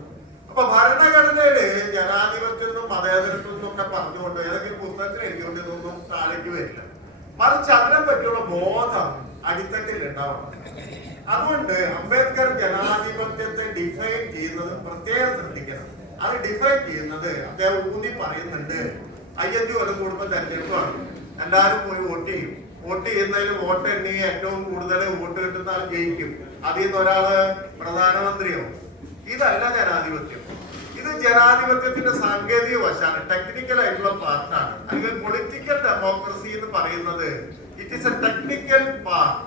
അപ്പൊ ഭരണഘടനയില് ജനാധിപത്യം മതേതരത്വം എന്നൊക്കെ പറഞ്ഞുകൊണ്ട് ഏതെങ്കിലും പുസ്തകത്തിൽ എഴുതിക്കൊണ്ട് ഇതൊന്നും താഴേക്ക് വരില്ല. മറിച്ച് അതിനെ പറ്റിയുള്ള ബോധം അടിത്തട്ടിൽ ഉണ്ടാവണം. അതുകൊണ്ട് അംബേദ്കർ ജനാധിപത്യത്തെ ഡിഫൈൻ ചെയ്യുന്നത് പ്രത്യേകം ശ്രദ്ധിക്കണം. അത് ഡിഫൈൻ ചെയ്യുന്നത് അദ്ദേഹം ഊന്നി പറയുന്നുണ്ട് 5 കൊല്ലം കൂടുമ്പോൾ തെരഞ്ഞെടുപ്പാണ്, എല്ലാവരും പോയി വോട്ട് ചെയ്യും, വോട്ട് ചെയ്യുന്നതിൽ വോട്ട് എണ്ണി ഏറ്റവും കൂടുതൽ വോട്ട് കിട്ടുന്ന ആൾ ജയിക്കും, അതിൽ നിന്ന് ഒരാള് പ്രധാനമന്ത്രിയോ. ഇതല്ല ജനാധിപത്യം. ഇത് ജനാധിപത്യത്തിന്റെ സാങ്കേതിക വശമാണ്, ടെക്നിക്കൽ ആയിട്ടുള്ള പാർട്ടാണ്. അല്ലെങ്കിൽ പൊളിറ്റിക്കൽ ഡെമോക്രസി എന്ന് പറയുന്നത് it is A technical part.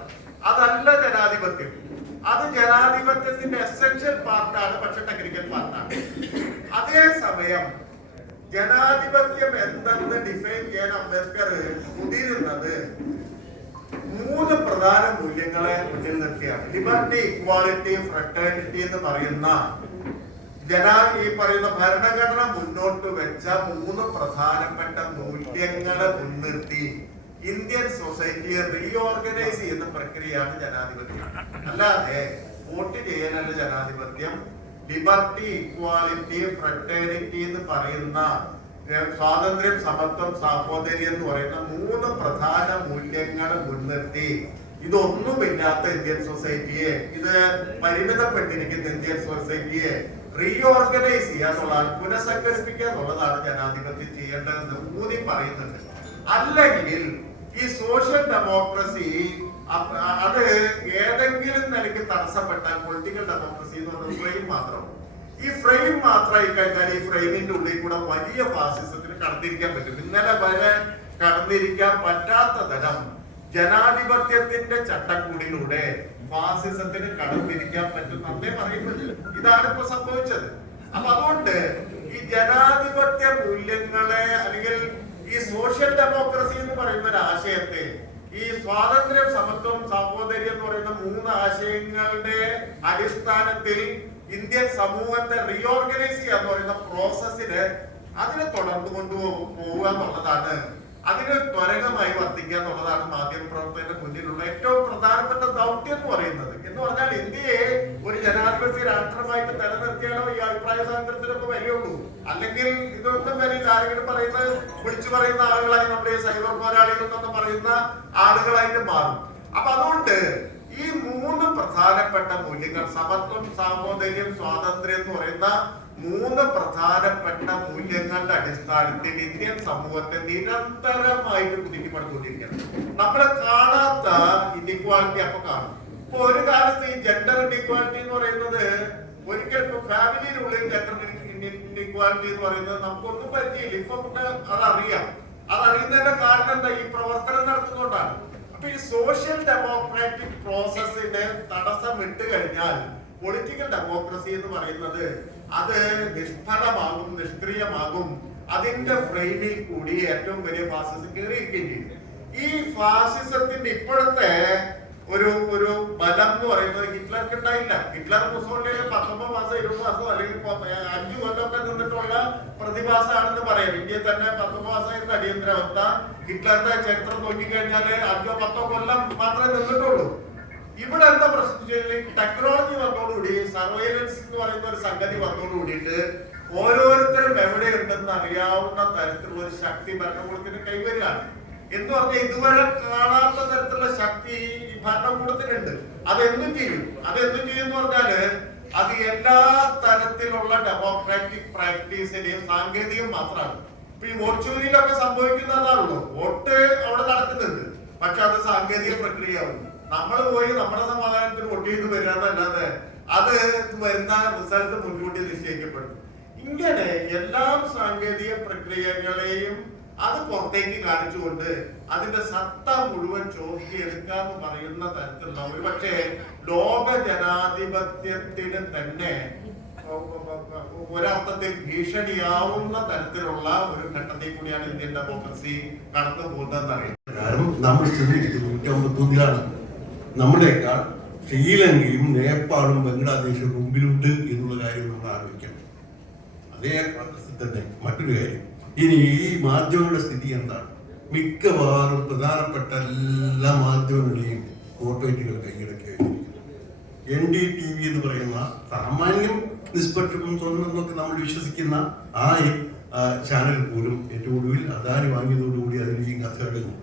അതല്ല ജനാധിപത്യം. അത് ജനാധിപത്യത്തിന്റെ എസെൻഷ്യൽ പാർട്ടാണ്, പക്ഷെ ടെക്നിക്കൽ പാർട്ടാണ്. അതേസമയം ജനാധിപത്യം എന്തെന്ന് ഡിഫൈൻ ചെയ്യാൻ അംബേദ്കർ മുതിരുന്നത് 3 പ്രധാന മൂല്യങ്ങളെ മുന്നിൽ നിർത്തിയാണ്. ലിബർട്ടി, ഇക്വാളിറ്റി, ഫ്രട്ടേണിറ്റി എന്ന് പറയുന്ന ഈ പറയുന്ന ഭരണഘടന മുന്നോട്ട് വെച്ച 3 പ്രധാനപ്പെട്ട മൂല്യങ്ങളെ മുൻനിർത്തി ഇന്ത്യൻ സൊസൈറ്റിയെ റീഓർഗനൈസ് ചെയ്യുന്ന പ്രക്രിയയാണ് ജനാധിപത്യം. അല്ലാതെ വോട്ട് ചെയ്യാനല്ല ജനാധിപത്യം. ലിബർട്ടി, ഇക്വാലിറ്റി, ഫ്രട്ടേണിറ്റി എന്ന് പറയുന്ന സ്വാതന്ത്ര്യം, സമത്വം, സാഹോദര്യം എന്ന് പറയുന്ന 3 പ്രധാന മൂല്യങ്ങളെ മുൻനിർത്തി ഇതൊന്നുമില്ലാത്ത ഇന്ത്യൻ സൊസൈറ്റിയെ, ഇത് പരിമിതപ്പെട്ടിരിക്കുന്ന ഇന്ത്യൻ സൊസൈറ്റിയെ റീഓർഗനൈസ് ചെയ്യുക എന്നുള്ളതാണ്, പുനഃസംഘടിപ്പിക്കുക എന്നുള്ളതാണ് ജനാധിപത്യം ചെയ്യേണ്ടതെന്ന് ഊന്നി പറയുന്നുണ്ട്. അല്ലെങ്കിൽ ഈ സോഷ്യൽ ഡെമോക്രസി അത് ഏതെങ്കിലും നിലയ്ക്ക് തടസ്സപ്പെട്ടാൽ പൊളിറ്റിക്കൽ ഡെമോക്രസി എന്ന് പറഞ്ഞ ഫ്രെയിം മാത്രം, ഈ ഫ്രെയിം മാത്രമായി കഴിഞ്ഞാൽ ഈ ഫ്രെയിമിന്റെ ഉള്ളിൽ കൂടെ വലിയ ഫാസിസത്തിന് കടന്നിരിക്കാൻ പറ്റും. ഇന്നലെ വരെ കടന്നിരിക്കാൻ പറ്റാത്ത തരം ജനാധിപത്യത്തിന്റെ ചട്ടക്കൂടിലൂടെ ഫാസിസത്തിന് കടന്നിരിക്കാൻ പറ്റും എന്നേ പറയുന്നുണ്ട്. ഇതാണ് ഇപ്പൊ സംഭവിച്ചത്. അപ്പൊ അതുകൊണ്ട് ഈ ജനാധിപത്യ മൂല്യങ്ങളെ അല്ലെങ്കിൽ ഈ സോഷ്യൽ ഡെമോക്രസി എന്ന് പറയുന്ന ഒരു ആശയത്തെ, ഈ സ്വാതന്ത്ര്യം, സമത്വം, സാഹോദര്യം എന്ന് പറയുന്ന 3 ആശയങ്ങളുടെ അടിസ്ഥാനത്തിൽ ഇന്ത്യൻ സമൂഹത്തെ റീഓർഗനൈസ് ചെയ്യുക എന്ന് പറയുന്ന പ്രോസസ്സിന് അതിനെ തുടർന്നു കൊണ്ടുപോവുക എന്നുള്ളതാണ്, അതിന് ത്വരകമായി വർദ്ധിക്കുക എന്നുള്ളതാണ് മാധ്യമപ്രവർത്തകരുടെ മുന്നിലുള്ള ഏറ്റവും പ്രധാനപ്പെട്ട ദൗത്യം എന്ന് പറയുന്നത്. എന്ന് പറഞ്ഞാൽ ഇന്ത്യയെ ഒരു ജനാധിപത്യ രാഷ്ട്രമായിട്ട് നിലനിർത്തിയാലോ ഈ അഭിപ്രായ സ്വാതന്ത്ര്യത്തിനൊക്കെ വിലയുള്ളൂ. അല്ലെങ്കിൽ ഇതൊന്നും വിലയില്ല. ആരെങ്കിലും പറയുന്നത് വിളിച്ചു പറയുന്ന ആളുകളായി നമ്മുടെ സൈബർ പോരാളികൾ എന്നൊക്കെ പറയുന്ന ആളുകളായിട്ട് മാറും. അപ്പൊ അതുകൊണ്ട് ഈ 3 പ്രധാനപ്പെട്ട മൂല്യങ്ങൾ, സമത്വം, സാഹോദര്യം, സ്വാതന്ത്ര്യം എന്ന് പറയുന്ന 3 പ്രധാനപ്പെട്ട മൂല്യങ്ങളുടെ അടിസ്ഥാനത്തിൽ ഇന്ത്യൻ സമൂഹത്തെ നിരന്തരമായിട്ട് കുതിക്കിപ്പടുത്തുകൊണ്ടിരിക്കുകയാണ്. നമ്മളെ കാണാത്ത ഇൻഇക്വാലിറ്റി അപ്പൊ കാണും. ഇപ്പൊ ഒരു കാലത്ത് ഈ ജെൻഡർ ഇൻഇക്വാലിറ്റി എന്ന് പറയുന്നത് ഒരിക്കൽ ഇപ്പൊ ഫാമിലിയിലുള്ളിൽ ജെൻഡർ ഇൻഇക്വാലിറ്റി എന്ന് പറയുന്നത് നമുക്കൊന്നും പരിചയമില്ല. ഇപ്പൊ അതറിയാം. അതറിയുന്നതിന്റെ കാരണം എന്താ? ഈ പ്രവർത്തനം നടത്തുന്നതുകൊണ്ടാണ്. അപ്പൊ ഈ സോഷ്യൽ ഡെമോക്രാറ്റിക് പ്രോസസ്സിന് തടസ്സം വിട്ട് കഴിഞ്ഞാൽ പൊളിറ്റിക്കൽ ഡെമോക്രസി എന്ന് പറയുന്നത് അത് നിഷ്ഫലമാകും, നിഷ്ക്രിയമാകും. അതിന്റെ ഫ്രെയിമിൽ കൂടി ഏറ്റവും വലിയ ഫാസിസം കയറിയിരിക്കുകയും ചെയ്യും. ഈ ഫാസിസത്തിന്റെ ഇപ്പോഴത്തെ ഒരു ബലം എന്ന് പറയുന്നത് ഹിറ്റ്ലർക്ക് ഉണ്ടായില്ല. ഹിറ്റ്ലർ മുസോളിനിയിൽ 19 മാസം 20 മാസം അല്ലെങ്കിൽ 5 കൊല്ലമൊക്കെ നിന്നിട്ടുള്ള പ്രതിഭാസമാണെന്ന് പറയാം. ഇന്ത്യയിൽ തന്നെ 19 മാസമായിരുന്നു അടിയന്തരാവസ്ഥ. ഹിറ്റ്ലറുടെ ചരിത്രം നോക്കിക്കഴിഞ്ഞാല് 5 or 10 കൊല്ലം മാത്രമേ നിന്നിട്ടുള്ളൂ. ഇവിടെ എന്താ പ്രശ്നം ചെയ്താൽ ടെക്നോളജി വന്നതോടുകൂടി, സർവൈലൻസ് എന്ന് പറയുന്ന ഒരു സംഗതി വന്നതോടുകൂടിയിട്ട് ഓരോരുത്തരും എവിടെ ഉണ്ടെന്ന് അറിയാവുന്ന തരത്തിലുള്ള ഒരു ശക്തി ഭരണകൂടത്തിന് കൈവരികയാണ്. എന്ന് പറഞ്ഞാൽ ഇതുവരെ കാണാത്ത തരത്തിലുള്ള ശക്തി ഈ ഭരണകൂടത്തിനുണ്ട്. അതെന്തും ചെയ്യും. എന്ന് പറഞ്ഞാല് അത് എല്ലാ തരത്തിലുള്ള ഡെമോക്രാറ്റിക് പ്രാക്ടീസിനെയും സാങ്കേതികം മാത്രമാണ്. ഇപ്പൊ ഈ വോട്ട് ചോരിയിലൊക്കെ സംഭവിക്കുന്നതാണല്ലോ. വോട്ട് അവിടെ നടക്കുന്നുണ്ട്, പക്ഷെ അത് സാങ്കേതിക പ്രക്രിയയാവും. നമ്മൾ പോയി നമ്മുടെ സമാധാനത്തിന് വോട്ട് ചെയ്ത് വരാന്നല്ലാതെ അത് വരുന്ന റിസൾട്ട് മുൻകൂട്ടി നിശ്ചയിക്കപ്പെടും. ഇങ്ങനെ എല്ലാ സാങ്കേതിക പ്രക്രിയകളെയും അത് പുറത്തേക്ക് കാണിച്ചുകൊണ്ട് അതിന്റെ സത്ത മുഴുവൻ ചോദിച്ചെടുക്കാന്ന് പറയുന്ന തരത്തിലുള്ള ഒരു പക്ഷേ ലോക ജനാധിപത്യത്തിന് തന്നെ ഒരർത്ഥത്തിൽ ഭീഷണിയാവുന്ന തരത്തിലുള്ള ഒരു ഘട്ടത്തിൽ കൂടിയാണ് ഇന്ത്യൻ ഡെമോക്രസി കടന്നു പോകുന്നതെന്ന് അറിയുന്നത്. കാരണം നമ്മൾ ചിന്തിക്കുന്നത് 151-ലാണ്. നമ്മുടെയൊക്കെ ശ്രീലങ്കയും നേപ്പാളും ബംഗ്ലാദേശും മുമ്പിലുണ്ട് എന്നുള്ള കാര്യം നമ്മൾ ആലോചിക്കണം. അതേ തന്നെ മറ്റൊരു കാര്യം, ഇനി ഈ മാധ്യമങ്ങളുടെ സ്ഥിതി എന്താണ്? മിക്കവാറും പ്രധാനപ്പെട്ട എല്ലാ മാധ്യമങ്ങളുടെയും കോർപ്പറേറ്റുകൾ കൈയടക്കിയായിരിക്കും. NDTV എന്ന് പറയുന്ന സാമാന്യം നിഷ്പക്ഷവും സ്വന്തമെന്നൊക്കെ നമ്മൾ വിശ്വസിക്കുന്ന ആ ചാനൽ പോലും ഏറ്റവും ഒടുവിൽ അദാനി വാങ്ങിയതോടുകൂടി അതിൽ ഈ കഥ കിടന്നു.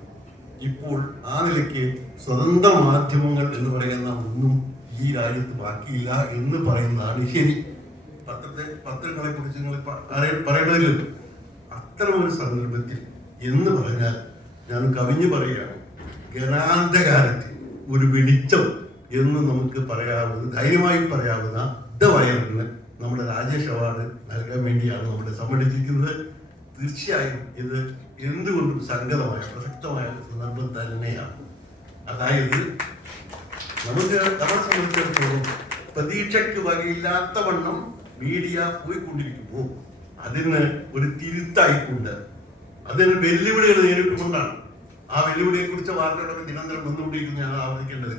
ഇപ്പോൾ ആ നിലയ്ക്ക് സ്വതന്ത്ര മാധ്യമങ്ങൾ എന്ന് പറയുന്ന ഒന്നും ഈ രാജ്യത്ത് ബാക്കിയില്ല എന്ന് പറയുന്നതാണ് ശരി. പത്രങ്ങളെ കുറിച്ച് നിങ്ങൾ പറയണമല്ലോ. അത്തരമൊരു സന്ദർഭത്തിൽ എന്ന് പറഞ്ഞാൽ ഞാൻ കവിഞ്ഞു പറയുകയാണ്, ഗണാന്തകാലത്ത് ഒരു വെളിച്ചം എന്ന് നമുക്ക് പറയാവുന്ന, ധൈര്യമായി പറയാവുന്ന ദ വയറിന് നമ്മുടെ രാജേഷ് അവാർഡ് നൽകാൻ വേണ്ടിയാണ് നമ്മൾ സമ്മതിച്ചിരിക്കുന്നത്. തീർച്ചയായും ഇത് എന്തുകൊണ്ടും സംഗതമായ പ്രസക്തമായ സന്ദർഭം തന്നെയാണ്. അതായത് നമ്മളെ സംബന്ധിച്ചിടത്തോളം പ്രതീക്ഷയ്ക്ക് വകയില്ലാത്ത വണ്ണം മീഡിയ പോയിക്കൊണ്ടിരിക്കുമ്പോൾ അതിന് ഒരു തിരുത്തായിക്കൊണ്ട് അതിന് വെല്ലുവിളികൾ നേരിട്ടുകൊണ്ടാണ്. ആ വെല്ലുവിളിയെ കുറിച്ച് വാർത്തകളൊക്കെ നിരന്തരം വന്നുകൊണ്ടിരിക്കുന്ന ഞാൻ ആവർത്തിക്കേണ്ടത്.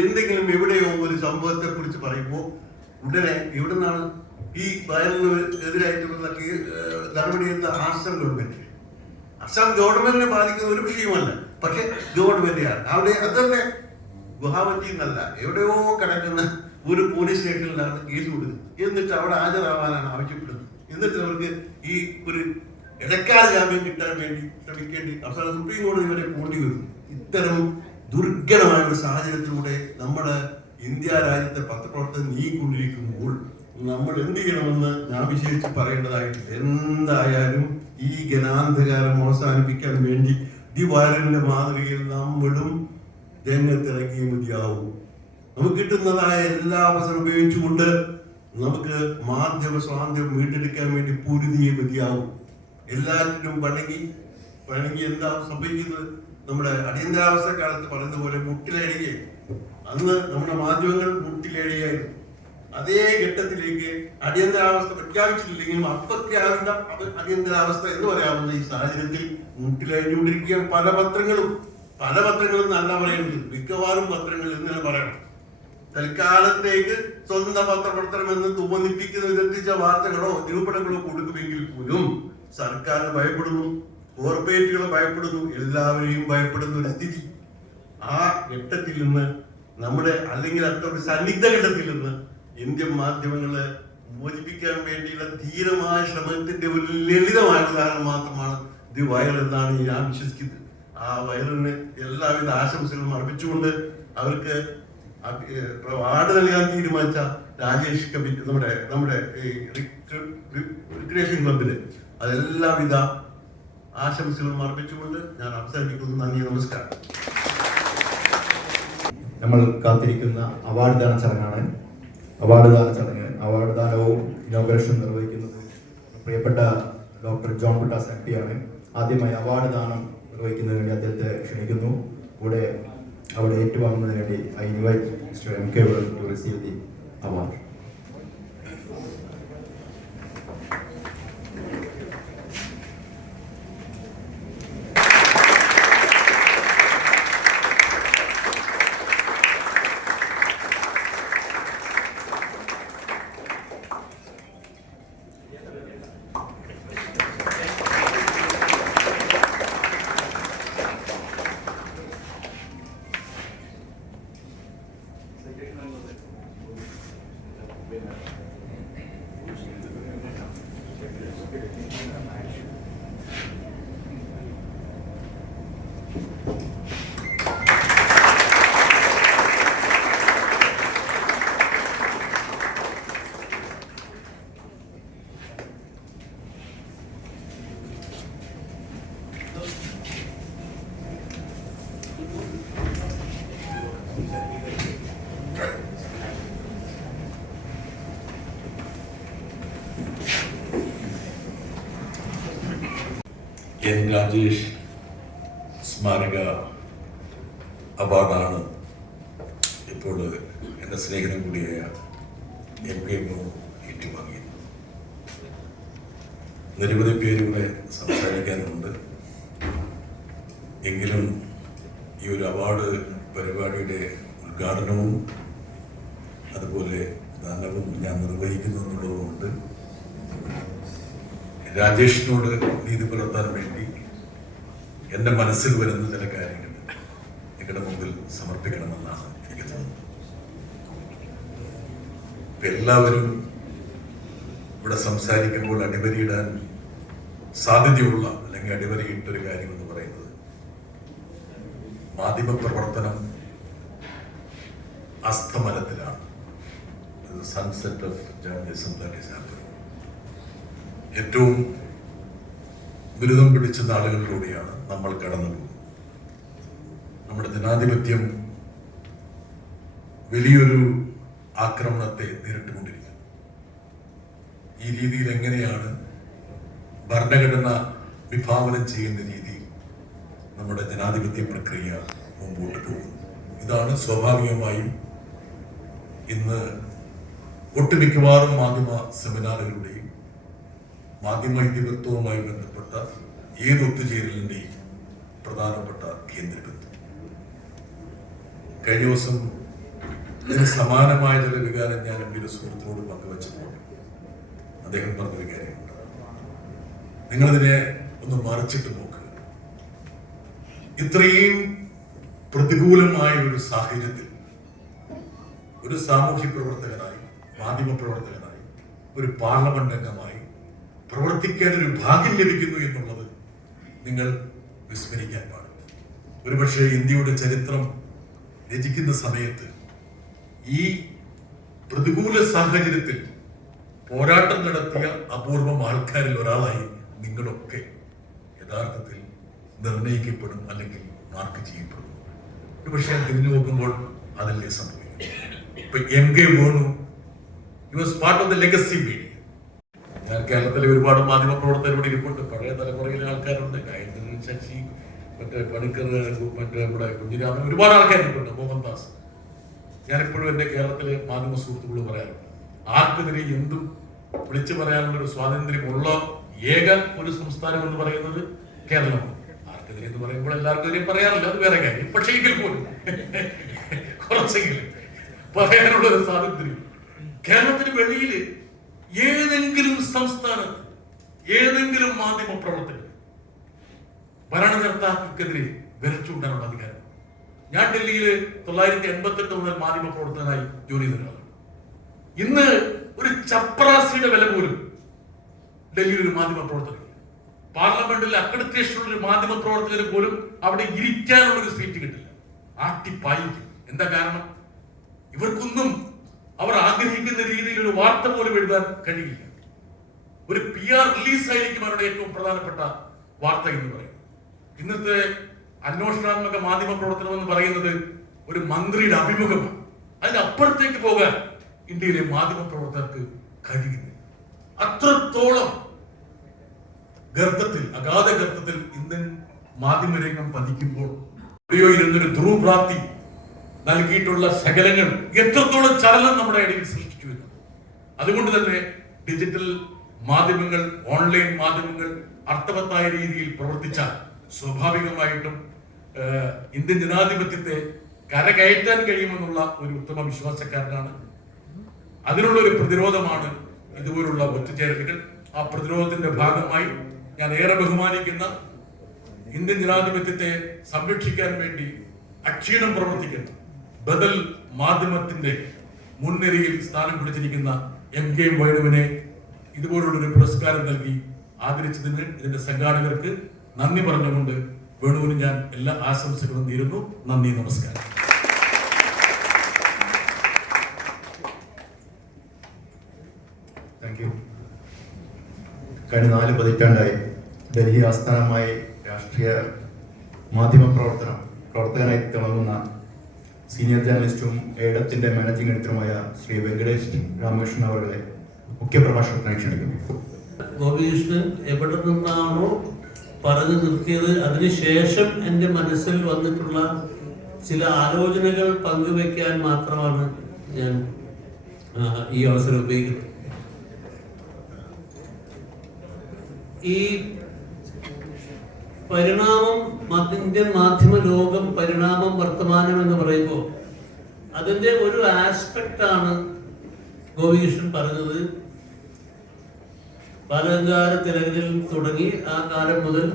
എന്തെങ്കിലും എവിടെയോ ഒരു സംഭവത്തെ കുറിച്ച് പറയുമ്പോൾ ഉടനെ എവിടെ നിന്നാണ് ഈ വയലിനെതിരായിട്ടുള്ള നടപടിയെന്ന ആസാം ഗവൺമെന്റ്. അസം ഗവൺമെന്റിനെ ബാധിക്കുന്ന ഒരു വിഷയമല്ല, പക്ഷെ ഗവൺമെന്റാണ് അവിടെ. അതന്നെ ഗുവാഹത്തി എന്നല്ല, എവിടെയോ കിടക്കുന്ന ഒരു പോലീസ് സ്റ്റേഷനിലാണ് കേസ് കൊടുക്കുന്നത്. എന്നിട്ട് അവിടെ ഹാജരാവാനാണ് ആവശ്യപ്പെടുന്നത്. എന്നിട്ട് അവർക്ക് ഈ ഒരു ഇടക്കാല ജാമ്യം കിട്ടാൻ വേണ്ടി ശ്രമിക്കേണ്ടി അവസാനം സുപ്രീം കോടതി വരെ പോണ്ടി വരുന്നു. ഇത്തരം ദുർഘടമായ ഒരു സാഹചര്യത്തിലൂടെ നമ്മുടെ ഇന്ത്യ രാജ്യത്തെ പത്രപ്രവർത്തനം നീങ്ങിക്കൊണ്ടിരിക്കുമ്പോൾ നമ്മൾ എന്ത് ചെയ്യണമെന്ന് ഞാൻ വിശേഷിച്ച് പറയേണ്ടതായിട്ടില്ല. എന്തായാലും ഈ ഗണാന്ധകാരം അവസാനിപ്പിക്കാൻ വേണ്ടി ദി വയറിന്റെ മാതൃകയിൽ നമ്മളും രംഗത്തിറങ്ങിയേ മതിയാവും. നമുക്ക് കിട്ടുന്നതായ എല്ലാ അവസരം ഉപയോഗിച്ചുകൊണ്ട് നമുക്ക് മാധ്യമ സ്വാതന്ത്ര്യം വീണ്ടെടുക്കാൻ വേണ്ടി പൊരുതിയേ മതിയാവും. എല്ലാറ്റിനും പണങ്ങി എന്താ സംഭവിക്കുന്നത്? നമ്മുടെ അടിയന്തരാവസ്ഥ കാലത്ത് പറയുന്ന പോലെ മുട്ടിലടിയെ, അന്ന് നമ്മുടെ മാധ്യമങ്ങൾ മുട്ടിലടിയായിരുന്നു. അതേ ഘട്ടത്തിലേക്ക് അടിയന്തരാവസ്ഥ പ്രഖ്യാപിച്ചിട്ടില്ലെങ്കിലും അപ്രഖ്യാപിത അടിയന്തരാവസ്ഥ എന്ന് പറയാവുന്ന ഈ സാഹചര്യത്തിൽ മുട്ടിലടിഞ്ഞുകൊണ്ടിരിക്കുകയാണ് പല പത്രങ്ങളും നല്ല പറയുന്നത്. മിക്കവാറും പത്രങ്ങൾ ഇന്നലെ പറയണം, തൽക്കാലത്തേക്ക് സ്വന്തം പത്രപ്രവർത്തനം എന്ന് തോന്നിപ്പിക്കുന്ന വിധത്തിച്ച വാർത്തകളോ നിരൂപണങ്ങളോ കൊടുക്കുമെങ്കിൽ പോലും സർക്കാരിന് ഭയപ്പെടുന്നു, കോർപ്പറേറ്റുകൾ ഭയപ്പെടുന്നു, എല്ലാവരെയും ഭയപ്പെടുന്ന ഒരു സ്ഥിതി. ആ ഘട്ടത്തിൽ നിന്ന് നമ്മുടെ, അല്ലെങ്കിൽ അത്ര ഒരു സന്നിഗ്ധ ഘട്ടത്തിൽ നിന്ന് ഇന്ത്യൻ മാധ്യമങ്ങളെ മോചിപ്പിക്കാൻ വേണ്ടിയുള്ള ധീരമായ ശ്രമത്തിന്റെ ഒരു ലളിതമായ ഉദാഹരണം മാത്രമാണ് ദി വയർ എന്നാണ് ഞാൻ വിശ്വസിക്കുന്നത്. ആ വയറിന് എല്ലാവിധ ആശംസകളും അർപ്പിച്ചുകൊണ്ട് അവർക്ക് അവാർഡ് നൽകാൻ തീരുമാനിച്ച രാജേഷ് കമ്മിറ്റി, നമ്മുടെ റിക്രിയേഷൻ ക്ലബിന് അതെല്ലാവിധ ആശംസകളും അർപ്പിച്ചുകൊണ്ട് ഞാൻ അവസാനിപ്പിക്കുന്നു. നന്ദി, നമസ്കാരം. നമ്മൾ കാത്തിരിക്കുന്ന അവാർഡ് ദാന ചടങ്ങാണ്. അവാർഡ് ദാനവും ഇനോഗ്രേഷൻ നിർവഹിക്കുന്നത് പ്രിയപ്പെട്ട ഡോക്ടർ ജോൺ കുട്ടാസ് MP ആണ്. ആദ്യമായി അവാർഡ് ദാനം നിർവഹിക്കുന്നതിന് വേണ്ടി അദ്ദേഹത്തെ ക്ഷണിക്കുന്നു. കൂടെ അവിടെ ഏറ്റുവാങ്ങുന്നതിന് വേണ്ടി I invite Mr. MK to receive the award. N Rajesh സ്മാരക അവാർഡാണ് ഇപ്പോൾ എൻ്റെ സ്നേഹിതൻ കൂടിയായ MK ഏറ്റുവാങ്ങിയത്. നിരവധി പേരിവിടെ സംസാരിക്കാനുണ്ട്. എങ്കിലും ഈ ഒരു അവാർഡ് പരിപാടിയുടെ ഉദ്ഘാടനവും അതുപോലെ ദാനവും ഞാൻ നിർവഹിക്കുന്നു എന്നുള്ളതുകൊണ്ട് രാജേഷിനോട് നീതി പുലർത്താൻ വേണ്ടി എൻ്റെ മനസ്സിൽ വരുന്ന ചില കാര്യങ്ങൾ നിങ്ങളുടെ മുമ്പിൽ സമർപ്പിക്കണമെന്നാണ് എനിക്ക് തോന്നുന്നത്. എല്ലാവരും ഇവിടെ സംസാരിക്കുമ്പോൾ അടിവരിയിടാൻ സാധ്യതയുള്ള അല്ലെങ്കിൽ അടിവരിയിട്ടൊരു കാര്യമെന്ന് പറയുന്നത് മാധ്യമ പ്രവർത്തനം അസ്തമനത്തിലാണ്. the sunset of journalism that is happening. ഏറ്റവും ദുരിതം പിടിച്ച നാളുകളിലൂടെയാണ് നമ്മൾ കടന്നു പോകുന്നത്. നമ്മുടെ ജനാധിപത്യം വലിയൊരു ആക്രമണത്തെ നേരിട്ടുകൊണ്ടിരിക്കുന്നു. ഈ രീതിയിൽ എങ്ങനെയാണ് ഭരണഘടന വിഭാവനം ചെയ്യുന്ന രീതി നമ്മുടെ ജനാധിപത്യ പ്രക്രിയ മുമ്പോട്ട് പോകുന്നത്? ഇതാണ് സ്വാഭാവികമായും ഇന്ന് ഒട്ടുമിക്കവാറും മാധ്യമ സെമിനാറുകളുടെയും മാധ്യമ ഇതിവൃത്തവുമായി ബന്ധപ്പെട്ട ഏത് ഒത്തുചേരലിൻ്റെയും പ്രധാനപ്പെട്ട കേന്ദ്രബിന്ദു. കഴിഞ്ഞ ദിവസം ഇതിന് സമാനമായ ചില വികാരം ഞാൻ എൻ്റെ ഒരു സുഹൃത്തിനോട് പങ്കുവച്ചപ്പോൾ അദ്ദേഹം പറഞ്ഞൊരു കാര്യമുണ്ട്. നിങ്ങളിതിനെ ഒന്ന് മറിച്ചിട്ട് നോക്കുക. ഇത്രയും പ്രതികൂലമായ ഒരു സാഹചര്യത്തിൽ ഒരു സാമൂഹ്യ പ്രവർത്തകനായി, മാധ്യമ പ്രവർത്തകനായി, ഒരു പാർലമെന്റ് അംഗമായി പ്രവർത്തിക്കാൻ ഒരു ഭാഗ്യം ലഭിക്കുന്നു എന്നുള്ളത് നിങ്ങൾ വിസ്മരിക്കാൻ പാടില്ല. ഒരുപക്ഷെ ഇന്ത്യയുടെ ചരിത്രം രചിക്കുന്ന സമയത്ത് ഈ പ്രതികൂല സാഹചര്യത്തിൽ പോരാട്ടം നടത്തിയ അപൂർവം ആൾക്കാരിൽ ഒരാളായി നിങ്ങളൊക്കെ യഥാർത്ഥത്തിൽ നിർണയിക്കപ്പെടും, അല്ലെങ്കിൽ മാർക്ക് ചെയ്യപ്പെടും. ഒരുപക്ഷെ തിരിഞ്ഞു നോക്കുമ്പോൾ അതല്ലേ സംഭവിക്കും. ഇപ്പൊ MK Venu was part of the legacy media. ഞാൻ കേരളത്തിലെ ഒരുപാട് മാധ്യമ പ്രവർത്തകർ ഇവിടെ ഇരിപ്പുണ്ട്. പഴയ തലമുറയിലെ ആൾക്കാരുണ്ട്. ഗായത്രി, ശശി, മറ്റേ പണിക്കർ, മറ്റേ നമ്മുടെ കുഞ്ഞിരാമൻ, ഒരുപാട് ആൾക്കാരിപ്പുണ്ട്. മോഹൻദാസ്. ഞാനെപ്പോഴും എൻ്റെ കേരളത്തിലെ മാധ്യമ സുഹൃത്തുക്കൾ പറയാറുണ്ട്, ആർക്കെതിരെ എന്തും വിളിച്ചു പറയാനുള്ള ഒരു സ്വാതന്ത്ര്യമുള്ള ഏക ഒരു സംസ്ഥാനം എന്ന് പറയുന്നത് കേരളമാണ്. ആർക്കെതിരെ എന്ന് പറയുമ്പോൾ എല്ലാവർക്കെതിരെയും പറയാറില്ല, അത് വേറെ കാര്യം. പക്ഷേ എങ്കിൽ പോലും കുറച്ചെങ്കിലും പറയാനുള്ള ഒരു സ്വാതന്ത്ര്യം കേരളത്തിന് വെളിയിൽ ഏതെങ്കിലും സംസ്ഥാനത്ത് ഏതെങ്കിലും മാധ്യമ പ്രവർത്തകർ ഭരണകർത്താക്കൾക്കെതിരെ വിരച്ചുകൊണ്ടാനുള്ള അധികാരം. ഞാൻ ഡൽഹിയിൽ 1988 മുതൽ മാധ്യമ പ്രവർത്തകനായി ജോലി ചെയ്ത ഒരാളാണ്. ഇന്ന് ഒരു ചപ്രാസിയുടെ വില പോലും ഡൽഹിയിൽ ഒരു മാധ്യമ പ്രവർത്തകർ, പാർലമെന്റിൽ അക്രഡിറ്റേഷനുള്ള ഒരു മാധ്യമ പ്രവർത്തകർ പോലും അവിടെ ഇരിക്കാനുള്ള ഒരു സീറ്റ് കിട്ടില്ല. ആട്ടിപ്പായിക്കും. എന്താ കാരണം? ഇവർക്കൊന്നും അവർ ആഗ്രഹിക്കുന്ന രീതിയിൽ ഒരു വാർത്ത പോലും എഴുതാൻ കഴിയില്ല. ഒരു PR റിലീസ് ആയിരിക്കും അവരുടെ ഏറ്റവും പ്രധാനപ്പെട്ട വാർത്ത എന്ന് പറയുന്നത്. ഇന്നത്തെ അന്വേഷണാത്മക മാധ്യമ പ്രവർത്തനം എന്ന് പറയുന്നത് ഒരു മന്ത്രിയുടെ അഭിമുഖമാണ്. അതിനപ്പുറത്തേക്ക് പോകാൻ ഇന്ത്യയിലെ മാധ്യമ പ്രവർത്തകർക്ക് കഴിയുന്നു. അത്രത്തോളം ഗർത്തത്തിൽ, അഗാധ ഗർത്തത്തിൽ ഇന്ത്യൻ മാധ്യമരംഗം പതിക്കുമ്പോൾ എവിടെയോ ഇരുന്നൊരു ധ്രുവപ്രാപ്തി നൽകിയിട്ടുള്ള ശകലങ്ങൾ എത്രത്തോളം ചലനം നമ്മുടെ ഇടയിൽ സൃഷ്ടിച്ചു എന്ന്. അതുകൊണ്ട് തന്നെ ഡിജിറ്റൽ മാധ്യമങ്ങൾ, ഓൺലൈൻ മാധ്യമങ്ങൾ അർത്ഥവത്തായ രീതിയിൽ പ്രവർത്തിച്ചാൽ സ്വാഭാവികമായിട്ടും ഇന്ത്യൻ ജനാധിപത്യത്തെ കരകയറ്റാൻ കഴിയുമെന്നുള്ള ഒരു ഉത്തമ വിശ്വാസക്കാരനാണ്. അതിനുള്ള ഒരു പ്രതിരോധമാണ് ഇതുപോലുള്ള ഒത്തുചേരലുകൾ. ആ പ്രതിരോധത്തിന്റെ ഭാഗമായി ഞാൻ ഏറെ ബഹുമാനിക്കുന്ന, ഇന്ത്യൻ ജനാധിപത്യത്തെ സംരക്ഷിക്കാൻ വേണ്ടി അക്ഷീണം പ്രവർത്തിക്കുന്ന, ബദൽ മാധ്യമത്തിന്റെ മുൻനിരയിൽ സ്ഥാനം പിടിച്ചിരിക്കുന്ന MK വേണുവിനെ ഇതുപോലുള്ളൊരു പുരസ്കാരം നൽകി ആദരിച്ചതിന് ഇതിന്റെ സംഘാടകർക്ക് നന്ദി പറഞ്ഞുകൊണ്ട് വേണുവിന് ഞാൻ എല്ലാ ആശംസകളും നേരുന്നു. നന്ദി, നമസ്കാരം. Thank you. കഴിഞ്ഞ 4 പതിറ്റാണ്ടായി ഡൽഹി ആസ്ഥാനമായി രാഷ്ട്രീയ മാധ്യമ പ്രവർത്തകനായി തിളങ്ങുന്ന സീനിയർ ജേർണലിസ്റ്റും ഏഡത്തിന്റെ മാനേജിംഗ് എഡിറ്ററുമായ ശ്രീ വെങ്കടേഷ് രാമകൃഷ്ണൻ അവരുടെ മുഖ്യപ്രഭാഷണത്തിനായി ക്ഷണിക്കുന്നു. ഗോപികൃഷ്ണൻ എവിടെ നിന്നാണോ പറഞ്ഞു നിർത്തിയത്, അതിനുശേഷം എൻ്റെ മനസ്സിൽ വന്നിട്ടുള്ള ചില ആലോചനകൾ പങ്കുവെക്കാൻ മാത്രമാണ് ഞാൻ ഈ അവസരം ഉപയോഗിക്കുന്നത്. ഈ പരിണാമം, ഇന്ത്യൻ മാധ്യമ ലോകം പരിണാമം, വർത്തമാനം എന്ന് പറയുമ്പോൾ അതിൻ്റെ ഒരു ആസ്പെക്റ്റാണ് ഗോപികൃഷ്ണൻ പറഞ്ഞത്. ബാലഗംഗാധര തിലകനിൽ തുടങ്ങി ആ കാലം മുതൽ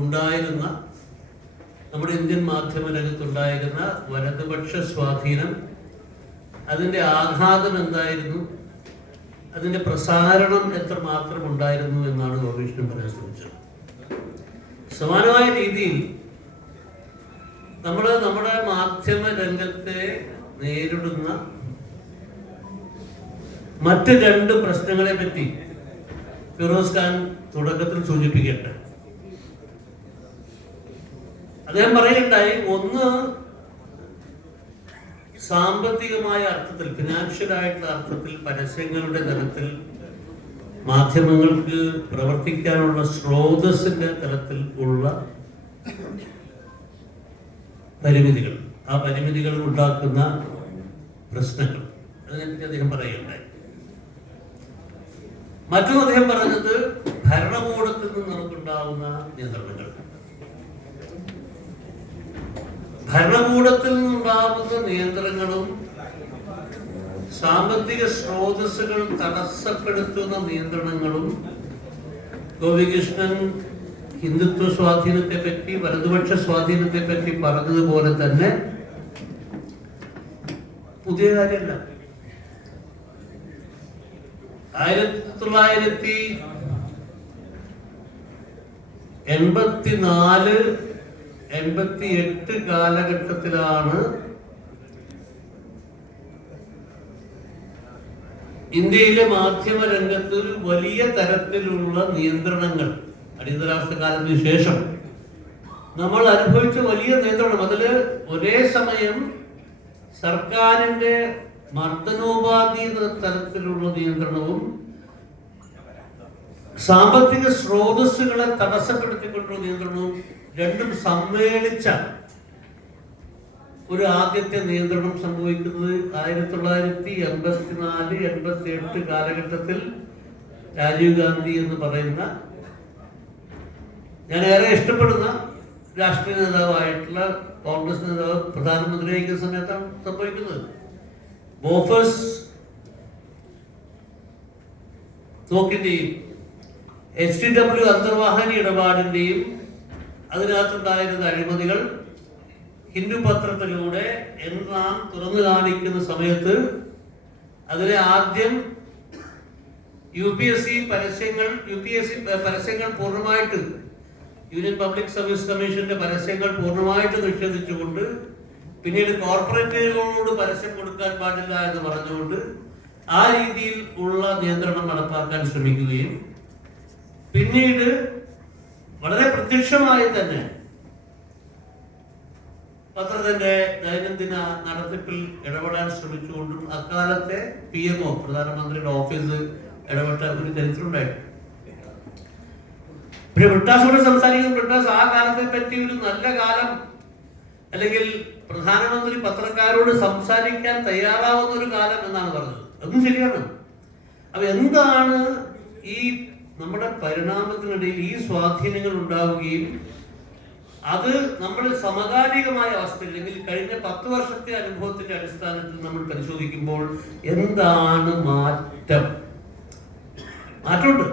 ഉണ്ടായിരുന്ന നമ്മുടെ ഇന്ത്യൻ മാധ്യമ രംഗത്തുണ്ടായിരുന്ന വലതുപക്ഷ സ്വാധീനം, അതിൻ്റെ ആഘാതം എന്തായിരുന്നു, അതിൻ്റെ പ്രസാരണം എത്രമാത്രം ഉണ്ടായിരുന്നു എന്നാണ് ഗോപികൃഷ്ണൻ പറയാൻ ശ്രമിച്ചത്. സമാനമായ രീതിയിൽ നമ്മുടെ മാധ്യമ രംഗത്തെ നേരിടുന്ന മറ്റ് രണ്ട് പ്രശ്നങ്ങളെ പറ്റി ഫിറോസ് ഖാൻ തുടക്കത്തിൽ സൂചിപ്പിക്കട്ടെ. അദ്ദേഹം പറയുകയുണ്ടായി, ഒന്ന് സാമ്പത്തികമായ അർത്ഥത്തിൽ, ഫിനാൻഷ്യൽ ആയിട്ടുള്ള അർത്ഥത്തിൽ പരസ്യങ്ങളുടെ തലത്തിൽ മാധ്യമങ്ങൾക്ക് പ്രവർത്തിക്കാനുള്ള സ്രോതസ്സിന്റെ തലത്തിൽ ഉള്ള പരിമിതികൾ, ആ പരിമിതികൾ ഉണ്ടാക്കുന്ന പ്രശ്നങ്ങൾ, അതിനെപ്പറ്റി അദ്ദേഹം പറയുകയുണ്ടായി. മറ്റൊന്ന് അദ്ദേഹം പറഞ്ഞത് ഭരണകൂടത്തിൽ നിന്ന് നമുക്കുണ്ടാവുന്ന നിയന്ത്രണങ്ങൾ. ഭരണകൂടത്തിൽ നിന്നുണ്ടാകുന്ന നിയന്ത്രണങ്ങളും സാമ്പത്തിക സ്രോതസ്സുകൾ തടസ്സപ്പെടുത്തുന്ന നിയന്ത്രണങ്ങളും ഗോപികൃഷ്ണൻ ഹിന്ദുത്വ സ്വാധീനത്തെ പറ്റി, വലതുപക്ഷ സ്വാധീനത്തെ പറ്റി പറഞ്ഞതുപോലെ തന്നെ പുതിയ കാര്യമല്ല. 1984-88 കാലഘട്ടത്തിലാണ് ഇന്ത്യയിലെ മാധ്യമ രംഗത്ത് വലിയ തരത്തിലുള്ള നിയന്ത്രണങ്ങൾ, അടിയന്തരാവസ്ഥ കാലത്തിന് ശേഷം നമ്മൾ അനുഭവിച്ച വലിയ നിയന്ത്രണം. അതില് ഒരേ സമയം സർക്കാരിന്റെ മർദ്ദനോപാധീന തരത്തിലുള്ള നിയന്ത്രണവും സാമ്പത്തിക സ്രോതസ്സുകളെ തടസ്സപ്പെടുത്തിക്കൊണ്ടുള്ള നിയന്ത്രണവും രണ്ടും സമ്മേളിച്ച ഒരു ആദ്യത്തെ നിയന്ത്രണം സംഭവിക്കുന്നത് 1984-88 കാലഘട്ടത്തിൽ രാജീവ് ഗാന്ധി എന്ന് പറയുന്ന, ഞാൻ ഏറെ ഇഷ്ടപ്പെടുന്ന രാഷ്ട്രീയ നേതാവായിട്ടുള്ള കോൺഗ്രസ് നേതാവ് പ്രധാനമന്ത്രിയായിരിക്കുന്ന സമയത്താണ് സംഭവിക്കുന്നത്. ബോഫേഴ്സ് തോക്കിന്റെയും HTW അന്തർവാഹിനി ഇടപാടിന്റെയും അതിനകത്തുണ്ടായിരുന്ന അഴിമതികൾ ഹിന്ദു പത്രത്തിലൂടെ നാം തുറന്നു കാണിക്കുന്ന സമയത്ത് അതിലെ ആദ്യം UPSC പരസ്യങ്ങൾ പൂർണ്ണമായിട്ട്, യൂണിയൻ പബ്ലിക് സർവീസ് കമ്മീഷന്റെ പരസ്യങ്ങൾ പൂർണ്ണമായിട്ട് നിഷേധിച്ചുകൊണ്ട്, പിന്നീട് കോർപ്പറേറ്റുകളോട് പരസ്യം കൊടുക്കാൻ പാടില്ല എന്ന് പറഞ്ഞുകൊണ്ട് ആ രീതിയിൽ ഉള്ള നിയന്ത്രണം നടപ്പാക്കാൻ ശ്രമിക്കുകയും, പിന്നീട് വളരെ പ്രത്യക്ഷമായി തന്നെ പത്രത്തിന്റെ ദൈനംദിന നടത്തിപ്പിൽ ഇടപെടാൻ ശ്രമിച്ചുകൊണ്ടും അക്കാലത്തെ PMO, പ്രധാനമന്ത്രിയുടെ ഓഫീസ് ഇടപെട്ട ഒരു ചരിത്രമുണ്ടായിരുന്നു. പിന്നെ ബ്രിട്ടാസോട് സംസാരിക്കുന്ന ബ്രിട്ടാസ് ആ കാലത്തെ പറ്റി ഒരു നല്ല കാലം, അല്ലെങ്കിൽ പ്രധാനമന്ത്രി പത്രക്കാരോട് സംസാരിക്കാൻ തയ്യാറാവുന്ന ഒരു കാലം എന്നാണ് പറഞ്ഞത്. അതും ശരിയാണ്. അപ്പൊ എന്താണ് ഈ നമ്മുടെ പരിണാമത്തിനിടയിൽ ഈ സ്വാധീനങ്ങൾ ഉണ്ടാവുകയും അത് നമ്മൾ സമകാലികമായ അവസ്ഥയിൽ, അല്ലെങ്കിൽ കഴിഞ്ഞ 10 വർഷത്തെ അനുഭവത്തിന്റെ അടിസ്ഥാനത്തിൽ നമ്മൾ പരിശോധിക്കുമ്പോൾ എന്താണ് മാറ്റം? മാറ്റമുണ്ട്.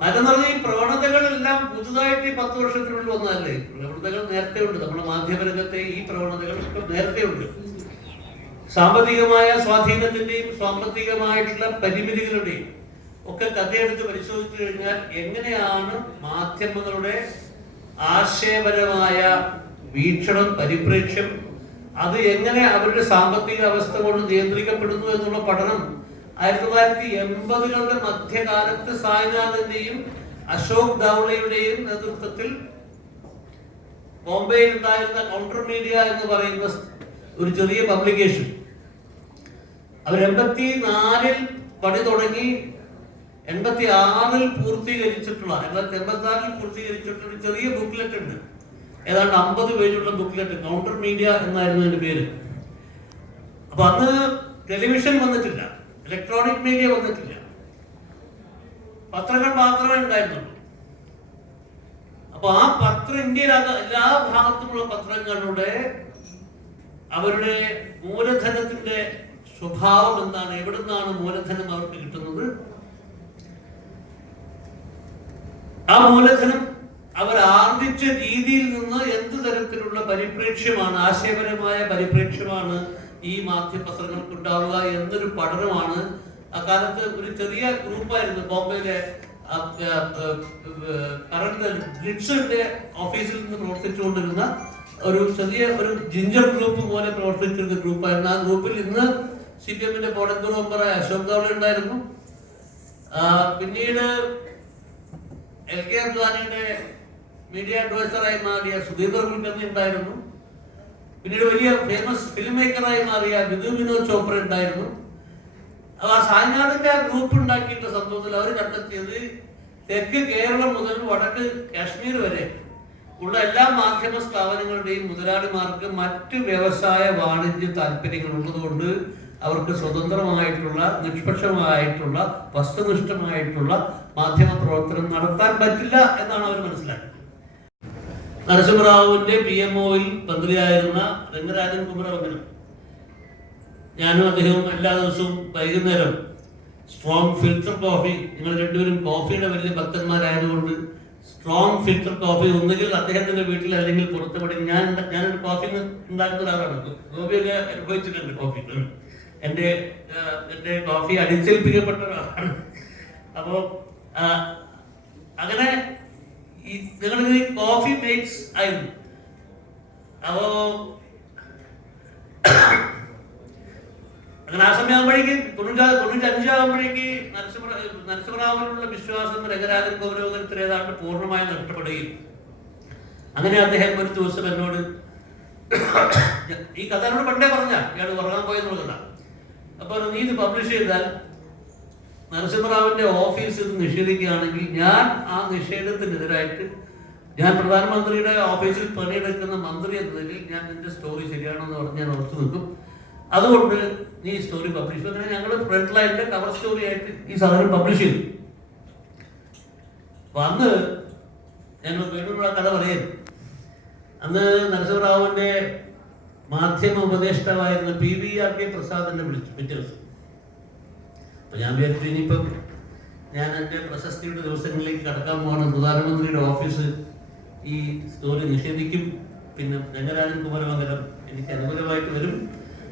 മാറ്റം എന്ന് പറഞ്ഞാൽ ഈ പ്രവണതകളെല്ലാം പുതുതായിട്ട് ഈ 10 വർഷത്തിനുള്ളിൽ വന്നതല്ലേ. പ്രവണതകൾ നേരത്തെ ഉണ്ട്. നമ്മുടെ മാധ്യമരംഗത്തെ ഈ പ്രവണതകൾ നേരത്തെ ഉണ്ട്. സാമ്പത്തികമായ സ്വാധീനത്തിന്റെയും സാമ്പത്തികമായിട്ടുള്ള പരിമിതികളുടെയും ഒക്കെ കഥയെടുത്ത് പരിശോധിച്ചു കഴിഞ്ഞാൽ എങ്ങനെയാണ് മാധ്യമങ്ങളുടെ ആശയപരമായ വീക്ഷണം, പരിപ്രേക്ഷ്യം, അത് എങ്ങനെ അവരുടെ സാമ്പത്തിക അവസ്ഥ കൊണ്ട് നിയന്ത്രിക്കപ്പെടുന്നു എന്നുള്ള പഠനം 1980-കളുടെ മധ്യകാലത്ത് സായ്നാഥന്റെയും അശോക് ധൗളയുടെയും നേതൃത്വത്തിൽ ബോംബെയിൽ ഉണ്ടായിരുന്ന കൗണ്ടർ മീഡിയ എന്ന് പറയുന്ന ഒരു ചെറിയ പബ്ലിക്കേഷൻ, അവർ 84-ൽ പണി തുടങ്ങി 86-ൽ പൂർത്തീകരിച്ചിട്ടുള്ള ഒരു ചെറിയ ബുക്ക്ലെറ്റ് ഉണ്ട്. ഏതാണ്ട് 50 പേജുള്ള ബുക്ക്ലെറ്റ്, കൗണ്ടർ മീഡിയ എന്നായിരുന്നു അതിന്റെ പേര്. അപ്പൊ അന്ന് ടെലിവിഷൻ വന്നിട്ടില്ല, ഇലക്ട്രോണിക് മീഡിയ വന്നിട്ടില്ല, പത്രങ്ങൾ മാത്രമേ ഉണ്ടായിരുന്നുള്ളൂ. അപ്പൊ ആ ഇന്ത്യയിലെ എല്ലാ ഭാഗത്തുമുള്ള പത്രങ്ങളുടെ അവരുടെ മൂലധനത്തിന്റെ സ്വഭാവം എന്താണ്, എവിടെ നിന്നാണ് മൂലധനം അവർക്ക് കിട്ടുന്നത്, ആ മൂലധനം അവർ ആർജിച്ച രീതിയിൽ നിന്ന് എന്ത് തരത്തിലുള്ള പരിപ്രേക്ഷ്യമാണ്, ആശയപരമായ പരിപ്രേക്ഷ്യമാണ് ഈ മാധ്യമപത്രങ്ങൾക്ക് ഉണ്ടാവുക എന്നൊരു പഠനമാണ്. അക്കാലത്ത് ഒരു ചെറിയ ഗ്രൂപ്പായിരുന്നു ബോംബെയിലെ കറണ്ട് ഗ്ലിറ്റ്സിന്റെ ഓഫീസിൽ നിന്ന് പ്രവർത്തിച്ചുകൊണ്ടിരുന്ന ഒരു ജിഞ്ചർ ഗ്രൂപ്പ് പോലെ പ്രവർത്തിച്ചിരുന്ന ഗ്രൂപ്പായിരുന്നു. ആ ഗ്രൂപ്പിൽ ഇന്ന് CPM-ന്റെ പോളിറ്റ് ബ്യൂറോ മെമ്പറായ അശോക് ഗൗള ഉണ്ടായിരുന്നു. പിന്നീട് LK അദ്വാനിയുടെ മീഡിയ അഡ്വൈസറായി മാറിയ സുധീർ കുൽക്കർണി ഉണ്ടായിരുന്നു. പിന്നീട് വലിയ ഫേമസ് ഫിലിം മേക്കറായി മാറിയ വിധു വിനോദ് ചോപ്ര ഉണ്ടായിരുന്നു. ആ സാഞ്ഞാടിന്റെ ആ ഗ്രൂപ്പ് ഉണ്ടാക്കിയിട്ടുള്ള സംഭവത്തിൽ അവർ കണ്ടെത്തിയത് തെക്ക് കേരളം മുതൽ വടക്ക് കാശ്മീർ വരെ ഉള്ള എല്ലാ മാധ്യമ സ്ഥാപനങ്ങളുടെയും മുതലാളിമാർക്ക് മറ്റ് വ്യവസായ വാണിജ്യ താല്പര്യങ്ങൾ ഉള്ളതുകൊണ്ട് അവർക്ക് സ്വതന്ത്രമായിട്ടുള്ള നിഷ്പക്ഷമായിട്ടുള്ള വസ്തുനിഷ്ഠമായിട്ടുള്ള മാധ്യമ പ്രവർത്തനം നടത്താൻ പറ്റില്ല എന്നാണ് അവർ മനസ്സിലാക്കുന്നത്. നരസിംഹറാവുവിന്റെ PMO-യിൽ മന്ത്രിയായിരുന്ന രംഗരാജൻ കുമരവംഗനും ഞാനും അദ്ദേഹവും എല്ലാ ദിവസവും വൈകുന്നേരം സ്ട്രോങ് ഫിൽറ്റർ കോഫി, നിങ്ങൾ രണ്ടുപേരും കോഫിയുടെ വലിയ ഭക്തന്മാരായതുകൊണ്ട് സ്ട്രോങ് ഫിൽറ്റർ കോഫി ഒന്നുകിൽ അദ്ദേഹത്തിന്റെ വീട്ടിൽ അല്ലെങ്കിൽ പുറത്തുപടി ഞാനൊരു കോഫി ഉണ്ടാക്കുന്ന ഒരാളാണ്. ഗോപിയൊക്കെ അനുഭവിച്ചിട്ടുണ്ട് കോഫി. എൻ്റെ കോഫി അടിച്ചേൽപ്പിക്കപ്പെട്ട ഒരാളാണ്. അപ്പോൾ അങ്ങനെ നിങ്ങളിത് കോഫി മേക്സ് ആയിരുന്നു. അപ്പോ അങ്ങനെ ആ സമയമാകുമ്പോഴേക്ക് 95 ആകുമ്പോഴേക്ക് നരസിംഹറാവുവിനുള്ള വിശ്വാസം രംഗരാജൻ ഗൗരവത്തിൽ ഏതാണ്ട് പൂർണ്ണമായി നഷ്ടപ്പെടുകയും അങ്ങനെ അദ്ദേഹം ഒരു ദിവസം എന്നോട് ഈ കഥ എന്നോട് പണ്ടേ പറഞ്ഞ ഇയാൾ ഉറങ്ങാൻ പോയെന്നുള്ളതാണ്. അപ്പോൾ നീ ഇത് പബ്ലിഷ് ചെയ്താൽ നരസിംഹറാവിന്റെ ഓഫീസ് ഇത് നിഷേധിക്കുകയാണെങ്കിൽ ഞാൻ ആ നിഷേധത്തിനെതിരായിട്ട് ഞാൻ പ്രധാനമന്ത്രിയുടെ ഓഫീസിൽ പണിയെടുക്കുന്ന മന്ത്രി എന്ന നിലയിൽ ഞാൻ നിന്റെ സ്റ്റോറി ശരിയാണെന്ന് പറഞ്ഞ് ഞാൻ ഉറച്ചു നിൽക്കും. അതുകൊണ്ട് നീ സ്റ്റോറി പബ്ലിഷ് ചെയ്തു. അങ്ങനെ ഞങ്ങൾ ഫ്രണ്ട് ലൈനിന്റെ കവർ സ്റ്റോറി ആയിട്ട് ഈ സാധനം പബ്ലിഷ് ചെയ്തു. അപ്പൊ അന്ന് ഞങ്ങൾ വീണ്ടും കഥ പറയുന്നു. അന്ന് നരസിംഹറാവുവിന്റെ മാധ്യമ ഉപദേഷ്ടാവായിരുന്ന PVRK പ്രസാദിനെ വിളിച്ചു പിറ്റേ ദിവസം. അപ്പൊ ഞാൻ വിചാരിച്ചു ഇനിയിപ്പം ഞാൻ എൻ്റെ പ്രശസ്തിയുടെ ദിവസങ്ങളിലേക്ക് കടക്കാൻ പോകണം. പ്രധാനമന്ത്രിയുടെ ഓഫീസ് ഈ സ്റ്റോറി നിഷേധിക്കും, പിന്നെ രംഗരാജൻ കുമരമംഗലം എനിക്ക് അനുകൂലമായിട്ട് വരും.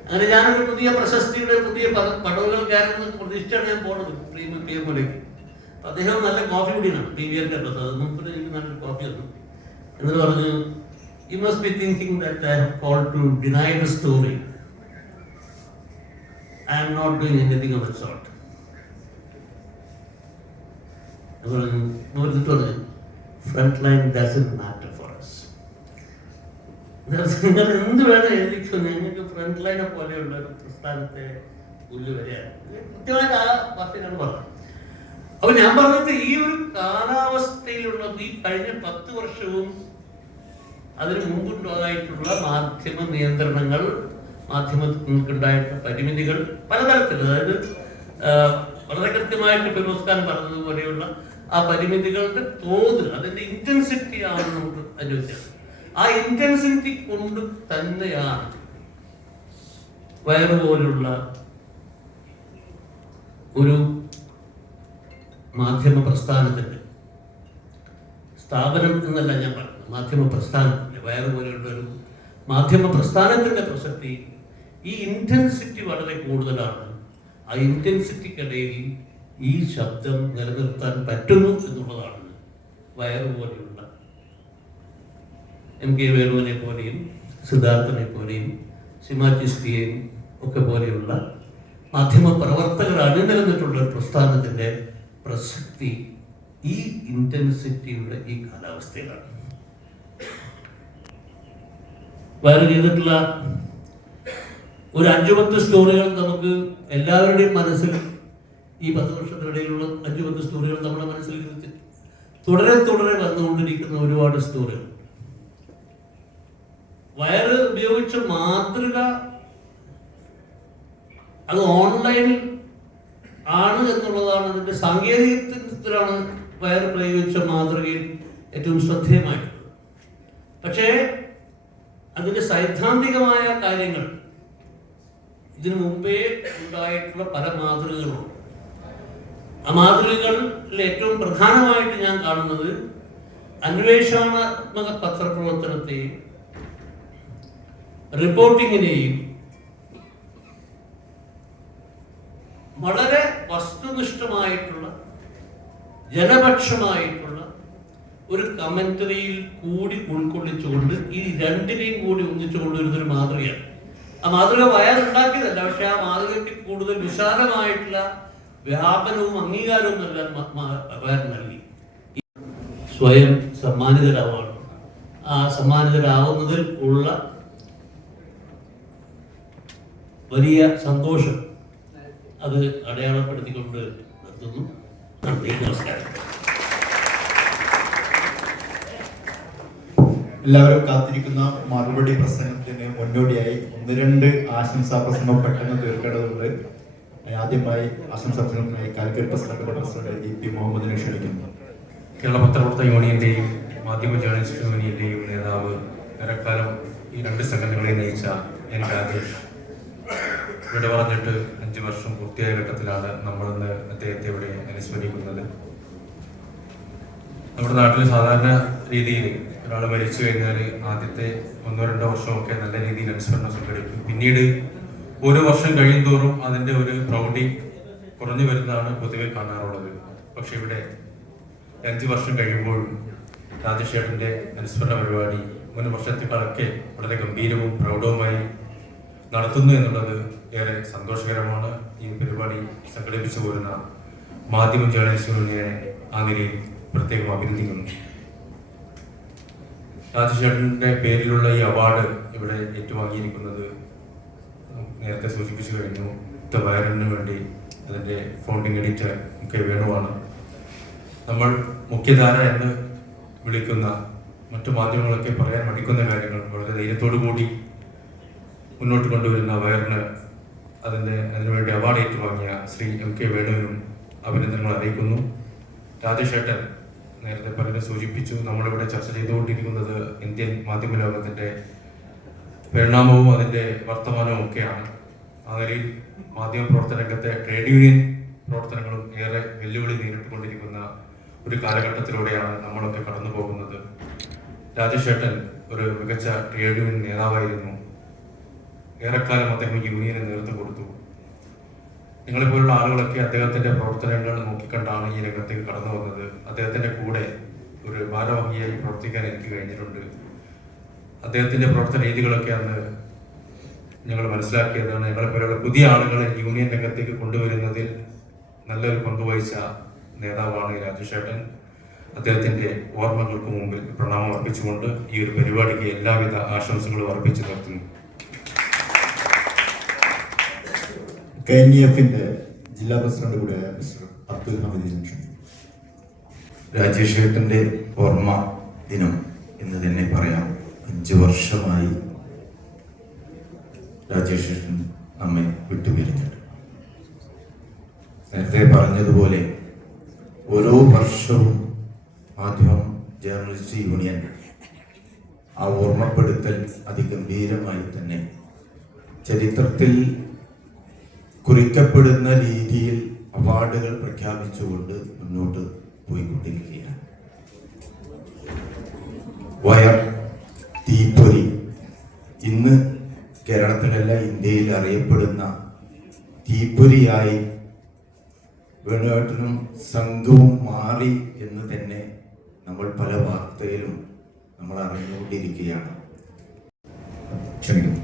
അങ്ങനെ ഞാനൊരു പുതിയ പ്രശസ്തിയുടെ പുതിയ പടവുകൾ കയറുന്ന പ്രതീക്ഷിച്ചാണ് ഞാൻ പോണത് PMO-യിലേക്ക്. അദ്ദേഹം നല്ല കോഫി കുടിയാണ് PVRK പ്രസാദ്. മുൻപിൽ എനിക്ക് നല്ലൊരു കോഫി തന്നു. എന്നിട്ട് പറഞ്ഞു, "You must be thinking that I have called to deny the story. I am not doing anything of that sort." Front line doesn't matter for us. നിങ്ങൾ എന്ത് വേണം എഴുതിക്കോ, ഞങ്ങൾക്ക് ഫ്രണ്ട് ലൈനെ പോലെയുള്ള ഒരു പ്രസ്ഥാനത്തെ പുല്ല് വരെയാണ്. കൃത്യമായിട്ട് ആ പാർട്ടിയിലാണ് പറഞ്ഞത്. അപ്പൊ ഞാൻ പറഞ്ഞത് ഈ ഒരു കാലാവസ്ഥയിലുള്ള ഈ കഴിഞ്ഞ 10 വർഷവും അതിന് മുമ്പുണ്ടായിട്ടുള്ള മാധ്യമ നിയന്ത്രണങ്ങൾ, മാധ്യമങ്ങൾക്കുണ്ടായിട്ടുള്ള പരിമിതികൾ പലതരത്തിൽ, അതായത് വളരെ കൃത്യമായിട്ട് ഫിറോസ് ഖാൻ പറഞ്ഞതുപോലെയുള്ള ആ പരിമിതികളുടെ തോത്, അതിന്റെ ഇന്റൻസിറ്റി ആണ് നമുക്ക് അനുഭവിച്ചത്. ആ ഇന്റൻസിറ്റി കൊണ്ട് തന്നെയാണ് വയറ് പോലുള്ള ഒരു മാധ്യമ പ്രസ്ഥാനത്തിന്റെ സ്ഥാപനം എന്നല്ല ഞാൻ പറഞ്ഞത്, മാധ്യമ പ്രസ്ഥാനത്തിന്റെ വയറ് പോലെയുള്ള ഒരു മാധ്യമ പ്രസ്ഥാനത്തിന്റെ പ്രസക്തി. ഈ ഇന്റൻസിറ്റി വളരെ കൂടുതലാണ്. ആ ഇന്റൻസിറ്റിക്കിടയിൽ ഈ ശബ്ദം നിലനിർത്താൻ പറ്റുന്നു എന്നുള്ളതാണ് വയറ് പോലെയുള്ള MK വേണുവിനെ പോലെയും സിദ്ധാർത്ഥനെ പോലെയും സിമാജിസ്റ്റിയെയും ഒക്കെ പോലെയുള്ള മാധ്യമ പ്രവർത്തകർ അണിനിരന്നിട്ടുള്ള ഒരു പ്രസ്ഥാനത്തിന്റെ പ്രസക്തി ഈ ഇന്റൻസിറ്റിയുടെ ഈ കാലാവസ്ഥയിലാണ്. വയറ് ചെയ്തിട്ടുള്ള ഒരു 5-10 സ്റ്റോറികൾ നമുക്ക് എല്ലാവരുടെയും മനസ്സിൽ, ഈ 10 വർഷത്തിനിടയിലുള്ള 5-10 സ്റ്റോറികൾ നമ്മുടെ മനസ്സിൽ തുടരെ വന്നുകൊണ്ടിരിക്കുന്ന ഒരുപാട് സ്റ്റോറികൾ. വയറ് ഉപയോഗിച്ച മാതൃക അത് ഓൺലൈനിൽ ആണ് എന്നുള്ളതാണ്. അതിന്റെ സാങ്കേതികത്തിലാണ് വയറ് പ്രയോഗിച്ച മാതൃകയിൽ ഏറ്റവും ശ്രദ്ധേയമായിട്ടുള്ളത്. പക്ഷേ അതിന്റെ സൈദ്ധാന്തികമായ കാര്യങ്ങൾ ഇതിനു മുമ്പേ ഉണ്ടായിട്ടുള്ള പല മാതൃകകളുണ്ട്. ആ മാതൃകകളിൽ ഏറ്റവും പ്രധാനമായിട്ട് ഞാൻ കാണുന്നത് അന്വേഷണാത്മക പത്രപ്രവർത്തനത്തെയും റിപ്പോർട്ടിങ്ങിനെയും വളരെ വസ്തുനിഷ്ഠമായിട്ടുള്ള ജനപക്ഷമായിട്ടുള്ള ഒരു കമന്ററിയിൽ കൂടി ഉൾക്കൊള്ളിച്ചുകൊണ്ട് ഈ രണ്ടിനെയും കൂടി ഒന്നിച്ചു കൊണ്ടുവരുന്നൊരു മാതൃകയാണ്. ആ മാതൃക വയറുണ്ടാക്കിയതല്ല, പക്ഷെ ആ മാതൃകയ്ക്ക് കൂടുതൽ വിശാലമായിട്ടുള്ള വ്യാപനവും അംഗീകാരവും നൽകാൻ വയർ നൽകി. സ്വയം സമ്മാനിതരാവാണ്. ആ സമ്മാനിതരാവുന്നതിൽ ഉള്ള വലിയ സന്തോഷം അത് അടയാളപ്പെടുത്തിക്കൊണ്ട് നിർത്തുന്നു. നന്ദി, നമസ്കാരം. എല്ലാവരും കാത്തിരിക്കുന്ന മറുപടി പ്രസംഗത്തിന് മുന്നോടിയായി 1-2 ആശംസാ പ്രസംഗം പെട്ടെന്ന് തീർക്കേണ്ടതുണ്ട്. ആദ്യമായി ആശംസാ പ്രസംഗത്തിനായി കാലിക്കറ്റ് പ്രസിഡന്റ് ഇ.പി. മുഹമ്മദിനെ ക്ഷണിക്കുന്നു. കേരള പത്രപ്രവർത്തക യൂണിയന്റെയും മാധ്യമ ജേർണലിസ്റ്റ് യൂണിയന്റെയും നേതാവ്, ഏറെക്കാലം ഈ 2 സംഘടനകളെ നയിച്ച എൻ രാജേഷ് ഇവിടെ പറഞ്ഞിട്ട് 5 വർഷം പൂർത്തിയായ ഘട്ടത്തിലാണ് നമ്മളിന്ന് അദ്ദേഹത്തെ ഇവിടെ അനുസ്മരിക്കുന്നത്. നമ്മുടെ നാട്ടിൽ സാധാരണ രീതിയിൽ ഒരാൾ മരിച്ചു കഴിഞ്ഞാൽ ആദ്യത്തെ 1-2 വർഷമൊക്കെ നല്ല രീതിയിൽ അനുസ്മരണം സംഘടിപ്പിക്കും. പിന്നീട് ഓരോ വർഷം കഴിയുന്തോറും അതിൻ്റെ ഒരു പ്രൗഢി കുറഞ്ഞു വരുന്നതാണ് പൊതുവെ കാണാറുള്ളത്. പക്ഷെ ഇവിടെ 5 വർഷം കഴിയുമ്പോഴും രാജേഷ് ചേട്ടൻ്റെ അനുസ്മരണ പരിപാടി മുൻ വർഷത്തേക്കാളൊക്കെ വളരെ ഗംഭീരവും പ്രൗഢവുമായി നടത്തുന്നു എന്നുള്ളത് ഏറെ സന്തോഷകരമാണ്. ഈ പരിപാടി സംഘടിപ്പിച്ചു പോരുന്ന മാധ്യമ ജേർണലിസ്റ്റ് യൂണിയനെ ആ നിലയിൽ പ്രത്യേകം അഭിനന്ദിക്കുന്നു. രാജേഷ് ചേട്ടൻ്റെ പേരിലുള്ള ഈ അവാർഡ് ഇവിടെ ഏറ്റുവാങ്ങിയിരിക്കുന്നത് നേരത്തെ സൂചിപ്പിച്ചു കഴിഞ്ഞു. വയറിന് വേണ്ടി അതിൻ്റെ ഫൗണ്ടിങ് എഡിറ്റർ ഒക്കെ വേണുവാണ്. നമ്മൾ മുഖ്യധാര എന്ന് വിളിക്കുന്ന മറ്റു മാധ്യമങ്ങളൊക്കെ പറയാൻ മടിക്കുന്ന കാര്യങ്ങൾ വളരെ ധൈര്യത്തോടു കൂടി മുന്നോട്ട് കൊണ്ടുവരുന്ന വയറിന് അതിനുവേണ്ടി അവാർഡ് ഏറ്റുവാങ്ങിയ ശ്രീ M.K. വേണുവിനും അഭിനന്ദനങ്ങൾ അറിയിക്കുന്നു. രാജേഷ് ചേട്ടൻ നേരത്തെ പലരും സൂചിപ്പിച്ചു, നമ്മളിവിടെ ചർച്ച ചെയ്തുകൊണ്ടിരിക്കുന്നത് ഇന്ത്യൻ മാധ്യമ ലോകത്തിൻ്റെ പരിണാമവും അതിൻ്റെ വർത്തമാനവും ഒക്കെയാണ്. ആ നിലയിൽ മാധ്യമ പ്രവർത്തന രംഗത്തെ ട്രേഡ് യൂണിയൻ പ്രവർത്തനങ്ങളും ഏറെ വെല്ലുവിളി നേരിട്ടുകൊണ്ടിരിക്കുന്ന ഒരു കാലഘട്ടത്തിലൂടെയാണ് നമ്മളൊക്കെ കടന്നു പോകുന്നത്. രാജേഷ് ചേട്ടൻ ഒരു മികച്ച ട്രേഡ് യൂണിയൻ നേതാവായിരുന്നു. ഏറെക്കാലം അദ്ദേഹം യൂണിയന് നേതൃത്വം കൊടുത്തു. നിങ്ങളെപ്പോലുള്ള ആളുകളൊക്കെ അദ്ദേഹത്തിൻ്റെ പ്രവർത്തനങ്ങൾ നോക്കിക്കണ്ടാണ് ഈ രംഗത്തേക്ക് കടന്നു വന്നത്. അദ്ദേഹത്തിൻ്റെ കൂടെ ഒരു ഭാരവാഹിയായി പ്രവർത്തിക്കാൻ എനിക്ക് കഴിഞ്ഞിട്ടുണ്ട്. അദ്ദേഹത്തിൻ്റെ പ്രവർത്തന രീതികളൊക്കെ അന്ന് ഞങ്ങൾ മനസ്സിലാക്കിയതാണ്. ഞങ്ങളെപ്പോലുള്ള പുതിയ ആളുകളെ യൂണിയൻ രംഗത്തേക്ക് കൊണ്ടുവരുന്നതിൽ നല്ലൊരു പങ്കുവഹിച്ച നേതാവാണ് രാജേഷ് ചേട്ടൻ. അദ്ദേഹത്തിൻ്റെ ഓർമ്മകൾക്ക് മുമ്പിൽ പ്രണാമം അർപ്പിച്ചുകൊണ്ട് ഈ ഒരു പരിപാടിക്ക് എല്ലാവിധ ആശംസകളും അർപ്പിച്ചു നിർത്തുന്നു. KNEF-ന്റെ ജില്ലാ പ്രസിഡന്റ് കൂടിയായ മിസ്റ്റർ അബ്ദുൽ ഹമീദിനെ ക്ഷണിക്കുന്നു. രാജേഷ് ചേട്ടൻ്റെ ഓർമ്മ ദിനം എന്ന് തന്നെ പറയാം. 5 വർഷമായി രാജേഷ് ചേട്ടൻ നമ്മെ വിട്ടുപിരിഞ്ഞിട്ട്. നേരത്തെ പറഞ്ഞതുപോലെ ഓരോ വർഷവും മാധ്യമ ജേർണലിസ്റ്റ് യൂണിയൻ ആ ഓർമ്മപ്പെടുത്തൽ അതിഗംഭീരമായി തന്നെ ചരിത്രത്തിൽ കുറിക്കപ്പെടുന്ന രീതിയിൽ അവാർഡുകൾ പ്രഖ്യാപിച്ചുകൊണ്ട് മുന്നോട്ട് പോയിക്കൊണ്ടിരിക്കുകയാണ്. വയർ, തീപ്പൊരി ഇന്ന് കേരളത്തിലല്ല ഇന്ത്യയിൽ അറിയപ്പെടുന്ന തീപ്പൊരിയായി വേണുവേട്ടനും സംഘവും മാറി എന്ന് തന്നെ നമ്മൾ പല വാർത്തയിലും നമ്മൾ അറിഞ്ഞുകൊണ്ടിരിക്കുകയാണ്. ക്ഷണിക്കുന്നു.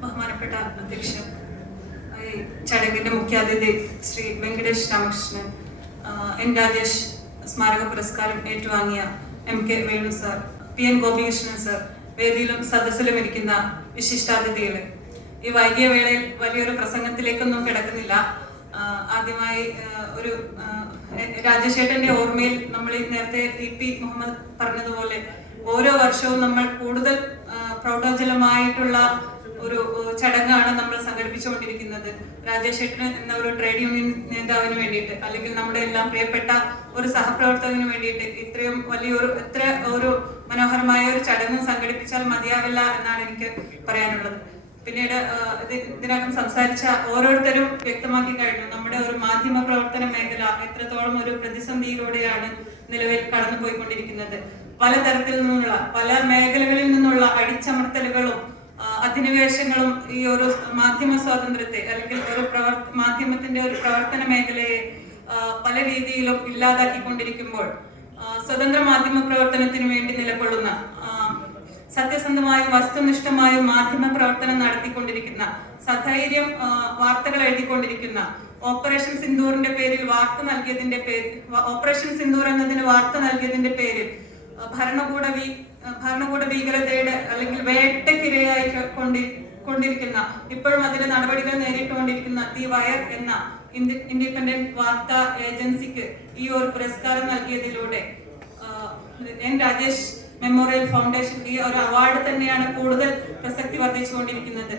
ബഹുമാനപ്പെട്ട അധ്യക്ഷൻ, ചടങ്ങിന്റെ മുഖ്യാതിഥി ശ്രീ വെങ്കടേഷ് രാമകൃഷ്ണൻ, എൻ രാജേഷ് സ്മാരക പുരസ്കാരം ഏറ്റുവാങ്ങിയ M.K. Venu sir, P.N. Gopikrishnan sir, വേദിയിലും സദസ്സിലും ഇരിക്കുന്ന വിശിഷ്ടാതിഥികളെ, ഈ വൈകിയ വേളയിൽ വലിയൊരു പ്രസംഗത്തിലേക്കൊന്നും കിടക്കുന്നില്ല. ആദ്യമായി ഒരു രാജേഷ് ചേട്ടന്റെ ഓർമ്മയിൽ നമ്മൾ നേരത്തെ E.P. മുഹമ്മദ് പറഞ്ഞതുപോലെ ഓരോ വർഷവും നമ്മൾ കൂടുതൽ പ്രൗഢോജ്വലമായിട്ടുള്ള ഒരു ചടങ്ങാണ് നമ്മൾ സംഘടിപ്പിച്ചുകൊണ്ടിരിക്കുന്നത്. രാജേഷ് ചേട്ടന് എന്ന ഒരു ട്രേഡ് യൂണിയൻ നേതാവിന് വേണ്ടിയിട്ട്, അല്ലെങ്കിൽ നമ്മുടെ എല്ലാം പ്രിയപ്പെട്ട ഒരു സഹപ്രവർത്തകന് വേണ്ടിയിട്ട് ഇത്രയും വലിയൊരു ഒരു മനോഹരമായ ഒരു ചടങ്ങ് സംഘടിപ്പിച്ചാൽ മതിയാവില്ല എന്നാണ് എനിക്ക് പറയാനുള്ളത്. പിന്നീട് ഇതിനകം സംസാരിച്ച ഓരോരുത്തരും വ്യക്തമാക്കി കഴിഞ്ഞു, നമ്മുടെ ഒരു മാധ്യമ പ്രവർത്തന മേഖല എത്രത്തോളം ഒരു പ്രതിസന്ധിയിലൂടെയാണ് നിലവിൽ കടന്നുപോയിക്കൊണ്ടിരിക്കുന്നത്. പലതരത്തിൽ നിന്നുള്ള പല മേഖലകളിൽ നിന്നുള്ള അടിച്ചമർത്തലുകളും അധിനിവേശങ്ങളും ഈ ഒരു മാധ്യമ സ്വാതന്ത്ര്യത്തെ അല്ലെങ്കിൽ ഒരു മാധ്യമത്തിന്റെ ഒരു പ്രവർത്തന മേഖലയെ പല രീതിയിലും ഇല്ലാതാക്കിക്കൊണ്ടിരിക്കുമ്പോൾ സ്വതന്ത്ര മാധ്യമ പ്രവർത്തനത്തിന് വേണ്ടി നിലകൊള്ളുന്ന സത്യസന്ധമായും വസ്തുനിഷ്ഠമായും മാധ്യമ പ്രവർത്തനം നടത്തിക്കൊണ്ടിരിക്കുന്ന സധൈര്യം വാർത്തകൾ എഴുതിക്കൊണ്ടിരിക്കുന്ന ഓപ്പറേഷൻ സിന്ദൂറിന്റെ പേരിൽ ഓപ്പറേഷൻ സിന്ദൂർ എന്നതിന് വാർത്ത നൽകിയതിന്റെ പേരിൽ ഭരണകൂട ഭീകരതയുടെ അല്ലെങ്കിൽ വേട്ടക്കിരയായി കൊണ്ടിരിക്കുന്ന ഇപ്പോഴും അതിന്റെ നടപടികൾ നേരിട്ടുകൊണ്ടിരിക്കുന്ന ദി വയർ എന്ന ഇൻഡിപെൻഡന്റ് വാർത്താ ഏജൻസിക്ക് ഈ ഒരു പുരസ്കാരം നൽകിയതിലൂടെ എൻ രാജേഷ് മെമ്മോറിയൽ ഫൗണ്ടേഷൻ ഈ ഒരു അവാർഡ് തന്നെയാണ് കൂടുതൽ പ്രസക്തി വർദ്ധിച്ചുകൊണ്ടിരിക്കുന്നത്.